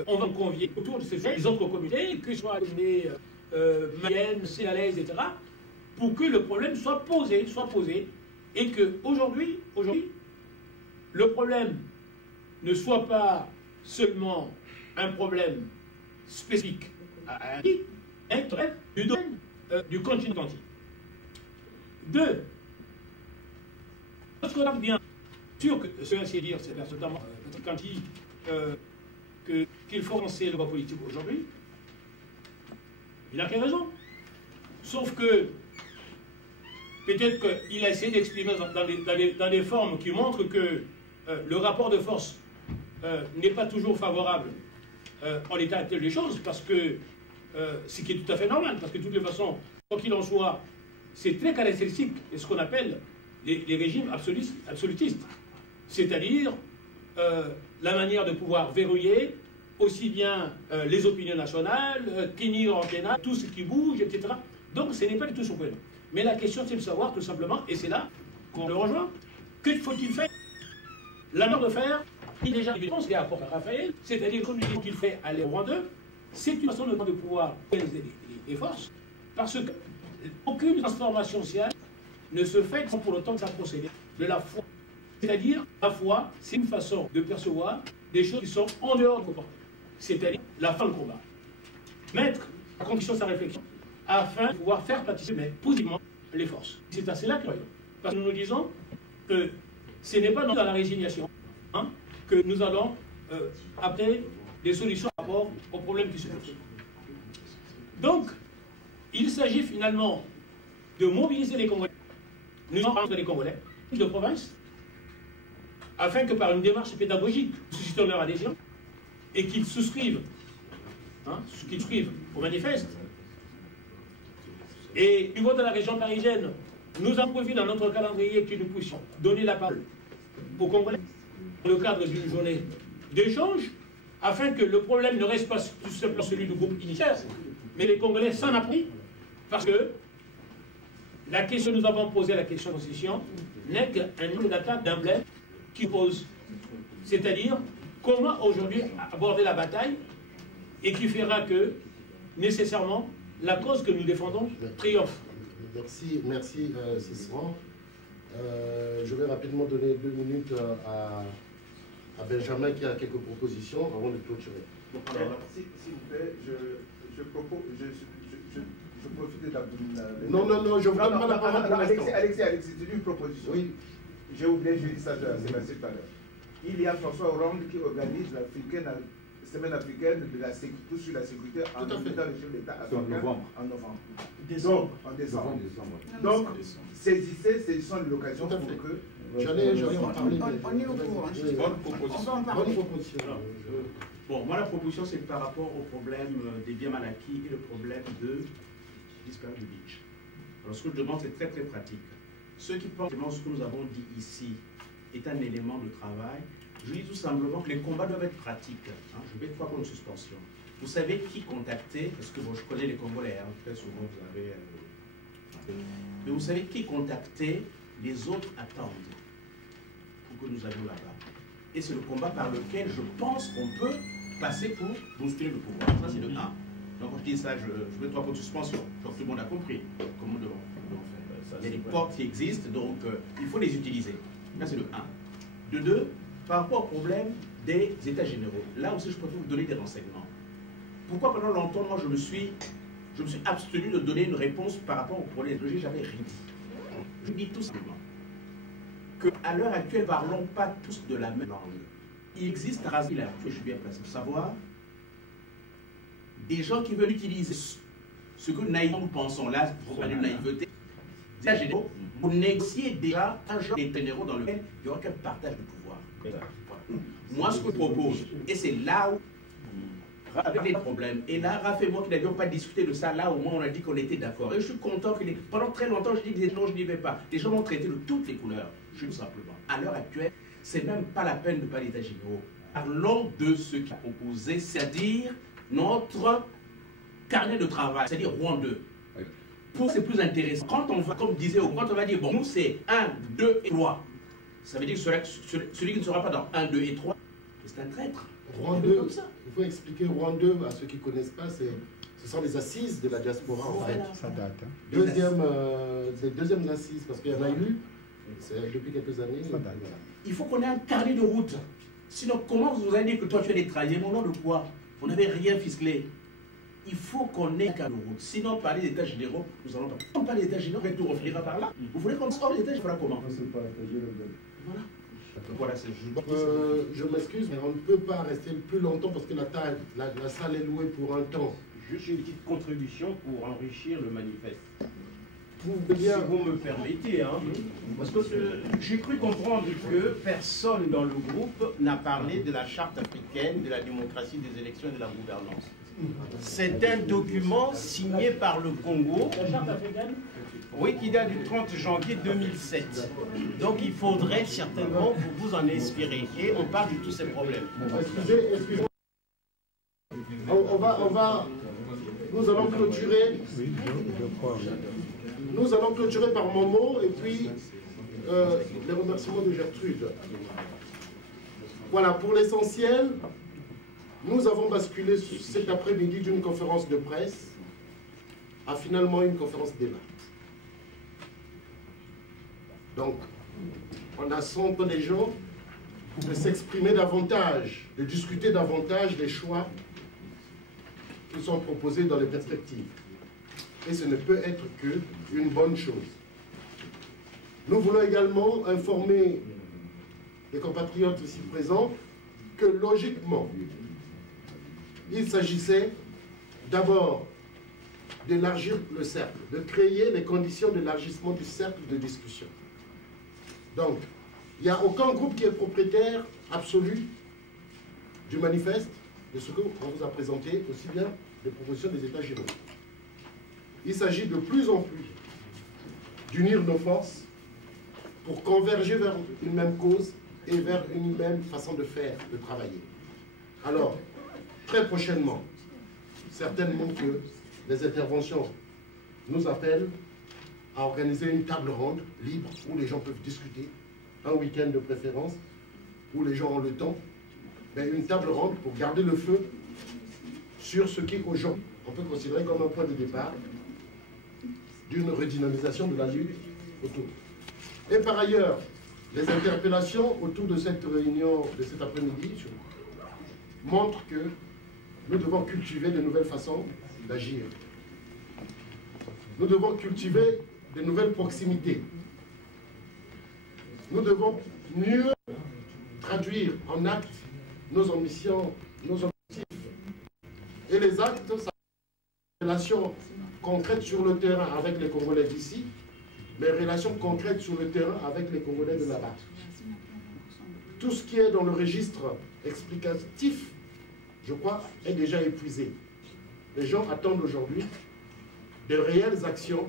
on va convier autour de ces autres communautés, que ce soit les maliennes, sénégalaises, etc., pour que le problème soit posé, et que aujourd'hui, le problème ne soit pas seulement un problème spécifique à un pays, mais du domaine du continent entier. Deux, parce qu'on a bien sûr que ce que c'est dire, c'est notamment quand il dit qu'il faut lancer le débat politique aujourd'hui, il a quelle raison. Sauf que peut-être qu'il a essayé d'exprimer dans des formes qui montrent que le rapport de force n'est pas toujours favorable en l'état actuel des choses, parce que ce qui est tout à fait normal, parce que de toutes les façons, quoi qu'il en soit, c'est très caractéristique de ce qu'on appelle les régimes absolutistes, c'est-à-dire la manière de pouvoir verrouiller aussi bien les opinions nationales, tenir en pénal, tout ce qui bouge, etc. Donc ce n'est pas du tout surprenant. Mais la question c'est de savoir tout simplement, et c'est là qu'on le rejoint, que faut-il faire? La mort de fer, il est déjà évident, c'est à Port Raphaël, c'est-à-dire qu'il fait aller au Rwanda, c'est une façon de pouvoir organiser les forces, parce qu'aucune transformation sociale ne se fait sans pour autant que ça procède de la foi. C'est-à-dire, la foi, c'est une façon de percevoir des choses qui sont en dehors de nos portes. C'est-à-dire la fin de combat. Mettre en condition sa réflexion afin de pouvoir faire participer positivement les forces. C'est à cela que nous voyons. Parce que nous nous disons que ce n'est pas dans la résignation que nous allons apporter des solutions par rapport aux problèmes qui se posent. Donc, il s'agit finalement de mobiliser les Congolais, nous en parlons des Congolais, de province, afin que par une démarche pédagogique, suscitant leur adhésion, et qu'ils souscrivent, au manifeste. Et au niveau de la région parisienne, nous avons prévu dans notre calendrier que nous puissions donner la parole aux Congolais dans le cadre d'une journée d'échange, afin que le problème ne reste pas tout simplement celui du groupe initial, mais les Congolais s'en apprient, parce que la question que nous avons posée, la question de constitution, n'est qu'un nombre d'attaques d'emblème qui pose. C'est-à-dire, comment aujourd'hui aborder la bataille et qui fera que, nécessairement, la cause que nous défendons triomphe. Merci Cicéron. Je vais rapidement donner 2 minutes à Benjamin qui a quelques propositions avant de clôturer. Alors, s'il vous plaît, je profite de la... Non, je vous donne pas la parole pour l'instant. Alexis, c'est une proposition. Oui. J'ai oublié, je dis ça à Sébastien tout à l'heure. Il y a François Hollande qui organise l'Africaine semaine africaine de la sécurité sur la sécurité en invitant le chef d'État africain en novembre. Décembre. En décembre. Donc, saisissons l'occasion pour que... J'allais en parler. On est au courant. Bonne proposition. On va en parler. Bon, moi la proposition c'est par rapport au problème des biens mal acquis et le problème de disparu du beach. Alors ce que je demande c'est très très pratique. Ceux qui pensent que ce que nous avons dit ici est un élément de travail, je dis tout simplement que les combats doivent être pratiques. Hein. Je vais faire une suspension. Vous savez qui contacter, parce que bon, je connais les Congolais, hein, très souvent vous avez... mais vous savez qui contacter, les autres attendent pour que nous allions là-bas. Et c'est le combat par lequel je pense qu'on peut passer pour bousculer le pouvoir. Ça, c'est le 1. Donc, quand je dis ça, je mets 3 points de suspension. Donc, tout le monde a compris comment nous devons faire. Il y a des portes qui existent, donc il faut les utiliser. Là, c'est le 1. De 2, par rapport au problème des états généraux. Là aussi, je peux vous donner des renseignements. Pourquoi pendant longtemps, moi, je me suis abstenu de donner une réponse par rapport au problème de l'idéologie, j'avais rien dit. Je dis tout simplement qu'à l'heure actuelle, parlons pas tous de la même langue. Il existe un racisme, je suis bien placé pour savoir, des gens qui veulent utiliser ce que naïvement nous pensons là, pour parler de naïveté, des états généraux, pour négocier déjà un genre d'état généraux dans lequel il n'y aura qu'un partage de pouvoir. Moi, ce que je propose, et c'est là où avec les problèmes. Et là, Raph et moi qui n'avions pas discuté de ça, là au moins on a dit qu'on était d'accord. Et je suis content que pendant très longtemps je dis non, je n'y vais pas. Les gens m'ont traité de toutes les couleurs. Je dis simplement. À l'heure actuelle, c'est même pas la peine de parler d'état généraux. Parlons de ce qui a proposé, c'est-à-dire notre carnet de travail, c'est-à-dire Rouen 2. Pour c'est plus intéressant. Quand on va, comme disait, quand on va dire, bon, nous c'est 1, 2 et 3, ça veut dire que celui qui ne sera pas dans 1, 2 et 3, c'est un traître. Rouen 2, il faut expliquer Rouen 2 à ceux qui ne connaissent pas, ce sont les assises de la diaspora en fait. Ça date. Hein. Les deuxièmes assises, parce qu'il y en a eu depuis quelques années. Ça date. Il faut qu'on ait un carnet de route. Sinon, comment vous allez dire que toi tu as des trahis? Mon nom de quoi? Vous n'avez rien ficelé. Il faut qu'on ait un carnet de route. Sinon, parler d'états généraux, nous allons pas. Quand on parle d'états généraux, tout refinira par là. Vous voulez qu'on sorte des états généraux comment? Voilà. Voilà, je m'excuse, mais on ne peut pas rester plus longtemps parce que la salle est louée pour un temps. Juste une petite contribution pour enrichir le manifeste. Si vous me permettez, hein, parce que j'ai cru comprendre que personne dans le groupe n'a parlé de la charte africaine, de la démocratie, des élections et de la gouvernance. C'est un document signé par le Congo. La charte africaine? Oui, qui date du 30 janvier 2007. Donc il faudrait certainement vous en inspirer. Et on parle de tous ces problèmes. Excusez-moi. Nous allons clôturer. Nous allons clôturer par mon mot et puis les remerciements de Gertrude. Voilà, pour l'essentiel, nous avons basculé cet après-midi d'une conférence de presse à finalement une conférence débat. Donc, on a senti les gens de s'exprimer davantage, de discuter davantage des choix qui sont proposés dans les perspectives. Et ce ne peut être qu'une bonne chose. Nous voulons également informer les compatriotes ici présents que logiquement, il s'agissait d'abord d'élargir le cercle, de créer les conditions d'élargissement du cercle de discussion. Donc, il n'y a aucun groupe qui est propriétaire absolu du manifeste, de ce qu'on vous a présenté, aussi bien des propositions des États généraux. Il s'agit de plus en plus d'unir nos forces pour converger vers une même cause et vers une même façon de faire, de travailler. Alors, très prochainement, certainement que les interventions nous appellent à organiser une table ronde libre où les gens peuvent discuter, un week-end de préférence, où les gens ont le temps, mais une table ronde pour garder le feu sur ce qui aujourd'hui on peut considérer comme un point de départ d'une redynamisation de la lutte autour. Et par ailleurs, les interpellations autour de cette réunion de cet après-midi montrent que nous devons cultiver de nouvelles façons d'agir. Nous devons cultiver de nouvelles proximités. Nous devons mieux traduire en actes nos ambitions les actes, ça relations concrètes sur le terrain avec les Congolais d'ici, mais relations concrètes sur le terrain avec les Congolais de là-bas. Tout ce qui est dans le registre explicatif, je crois, est déjà épuisé. Les gens attendent aujourd'hui de réelles actions,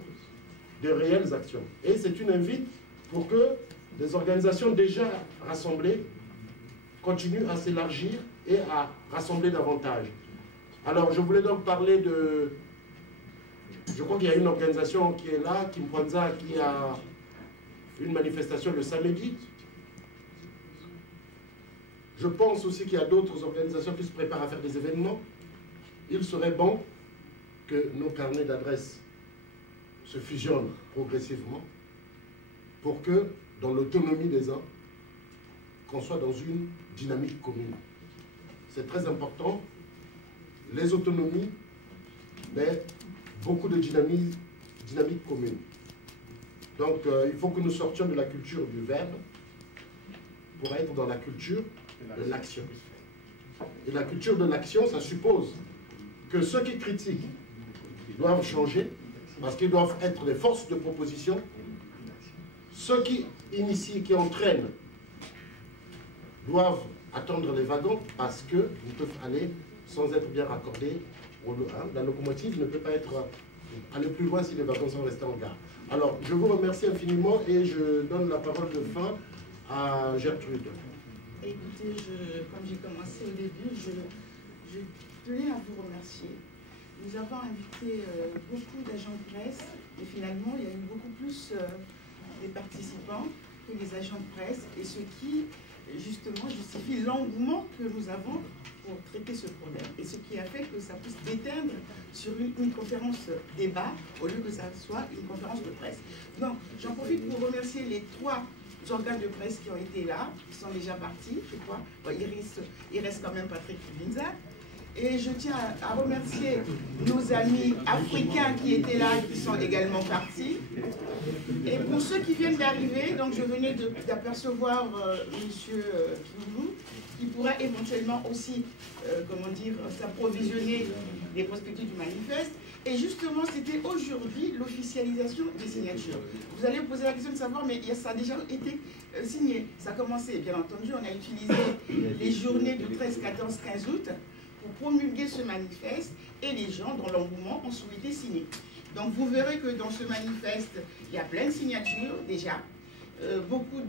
Et c'est une invite pour que les organisations déjà rassemblées continuent à s'élargir et à rassembler davantage. Alors, je voulais donc parler de... Je crois qu'il y a une organisation qui est là, Kimkwanza, qui a une manifestation le samedi. Je pense aussi qu'il y a d'autres organisations qui se préparent à faire des événements. Il serait bon que nos carnets d'adresses se fusionnent progressivement pour que, dans l'autonomie des uns, qu'on soit dans une dynamique commune. C'est très important, les autonomies, mais beaucoup de dynamique commune. Donc, il faut que nous sortions de la culture du verbe pour être dans la culture de l'action. Et la culture de l'action, ça suppose que ceux qui critiquent doivent changer, parce qu'ils doivent être des forces de proposition. Ceux qui initient, qui entraînent, doivent attendre les wagons, parce qu'ils peuvent aller sans être bien raccordés. La locomotive ne peut pas aller plus loin si les wagons sont restés en gare. Alors, je vous remercie infiniment et je donne la parole de fin à Gertrude. Écoutez, comme j'ai commencé au début, je tenais à vous remercier. Nous avons invité beaucoup d'agents de presse et finalement, il y a eu beaucoup plus des participants que les agents de presse, et ce qui, justement, justifie l'engouement que nous avons pour traiter ce problème, et ce qui a fait que ça puisse déteindre sur une conférence débat au lieu que ça soit une conférence de presse. Donc, j'en profite pour remercier les 3 organes de presse qui ont été là, qui sont déjà partis, je crois. Bon, il reste quand même Patrick Binza. Et je tiens à remercier nos amis africains qui étaient là et qui sont également partis. Et pour ceux qui viennent d'arriver, donc je venais d'apercevoir M. Kiloulou, qui pourra éventuellement aussi, s'approvisionner des prospectus du manifeste. Et justement, c'était aujourd'hui l'officialisation des signatures. Vous allez vous poser la question de savoir, mais ça a déjà été signé. Ça a commencé, bien entendu, on a utilisé les journées du 13, 14, 15 août pour promulguer ce manifeste, et les gens, dans l'engouement, ont souhaité signer. Donc vous verrez que dans ce manifeste, il y a plein de signatures déjà. Beaucoup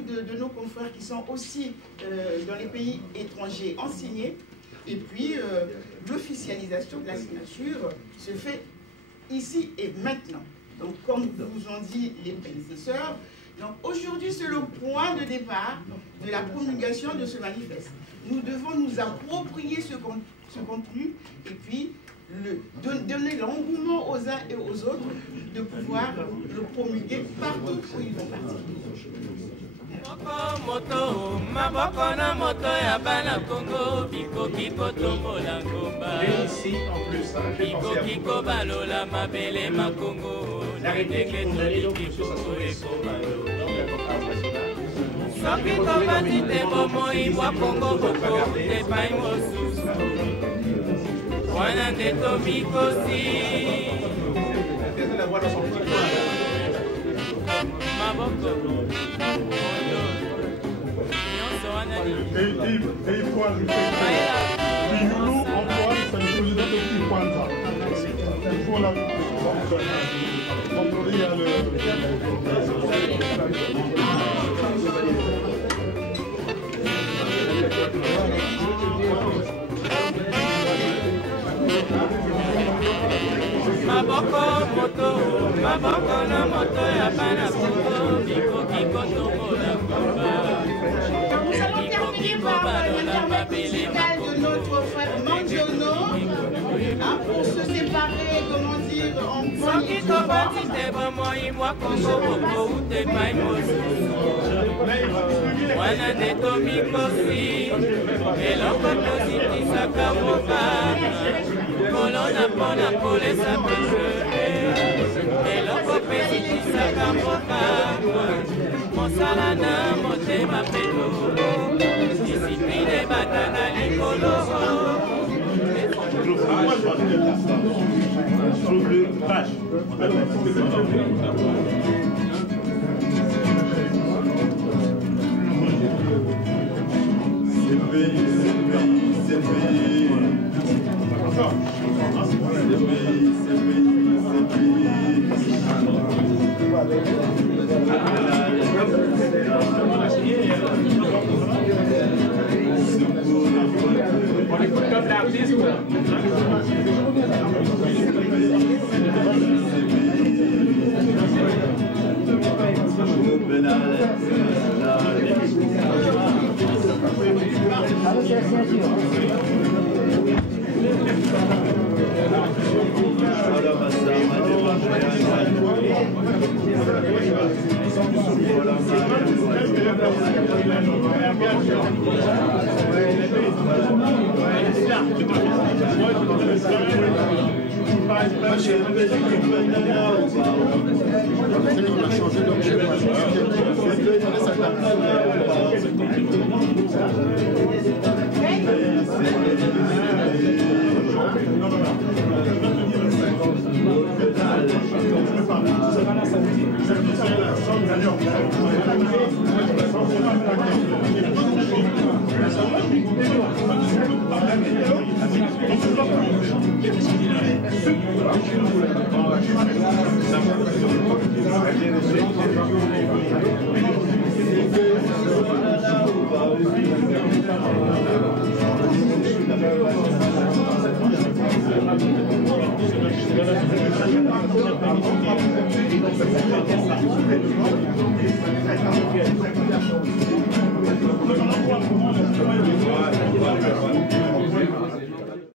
de nos confrères qui sont aussi dans les pays étrangers ont signé. Et puis, l'officialisation de la signature se fait ici et maintenant. Donc, comme vous ont dit les prédécesseurs, donc aujourd'hui, c'est le point de départ de la promulgation de ce manifeste. Nous devons nous approprier ce contenu et puis donner l'engouement aux uns et aux autres de pouvoir le promulguer partout où ils vont partir. Moto, maboko na moto ya bana Congo, bikoki kotombola ngomba. Ici en plus, bikoki kobalola mabele makongo, ndenge toliki koko soki tobandi te bomoi bwa Congo boko epai mosusu, wana nde tomikosi. Maboko. Et il faut ajouter que Kiloulou, Antoine, c'est le président de Kimkwanza. Il faut l'ajouter. Donc, il y a Maboko moto, maboko na moto ya bana Congo, bikoki kotombola ngomba. Nous allons terminer par l'intermède musical de notre frère Mandiono, pour se séparer, comment dire, en premier wana nde tomikosi eloko tozitisaka mokana kolona mpona kolesa pepe eloko mpe zitisaka mokana mosala na motema pelo disipline bata na likolo On écoute comme l'artiste. Merci.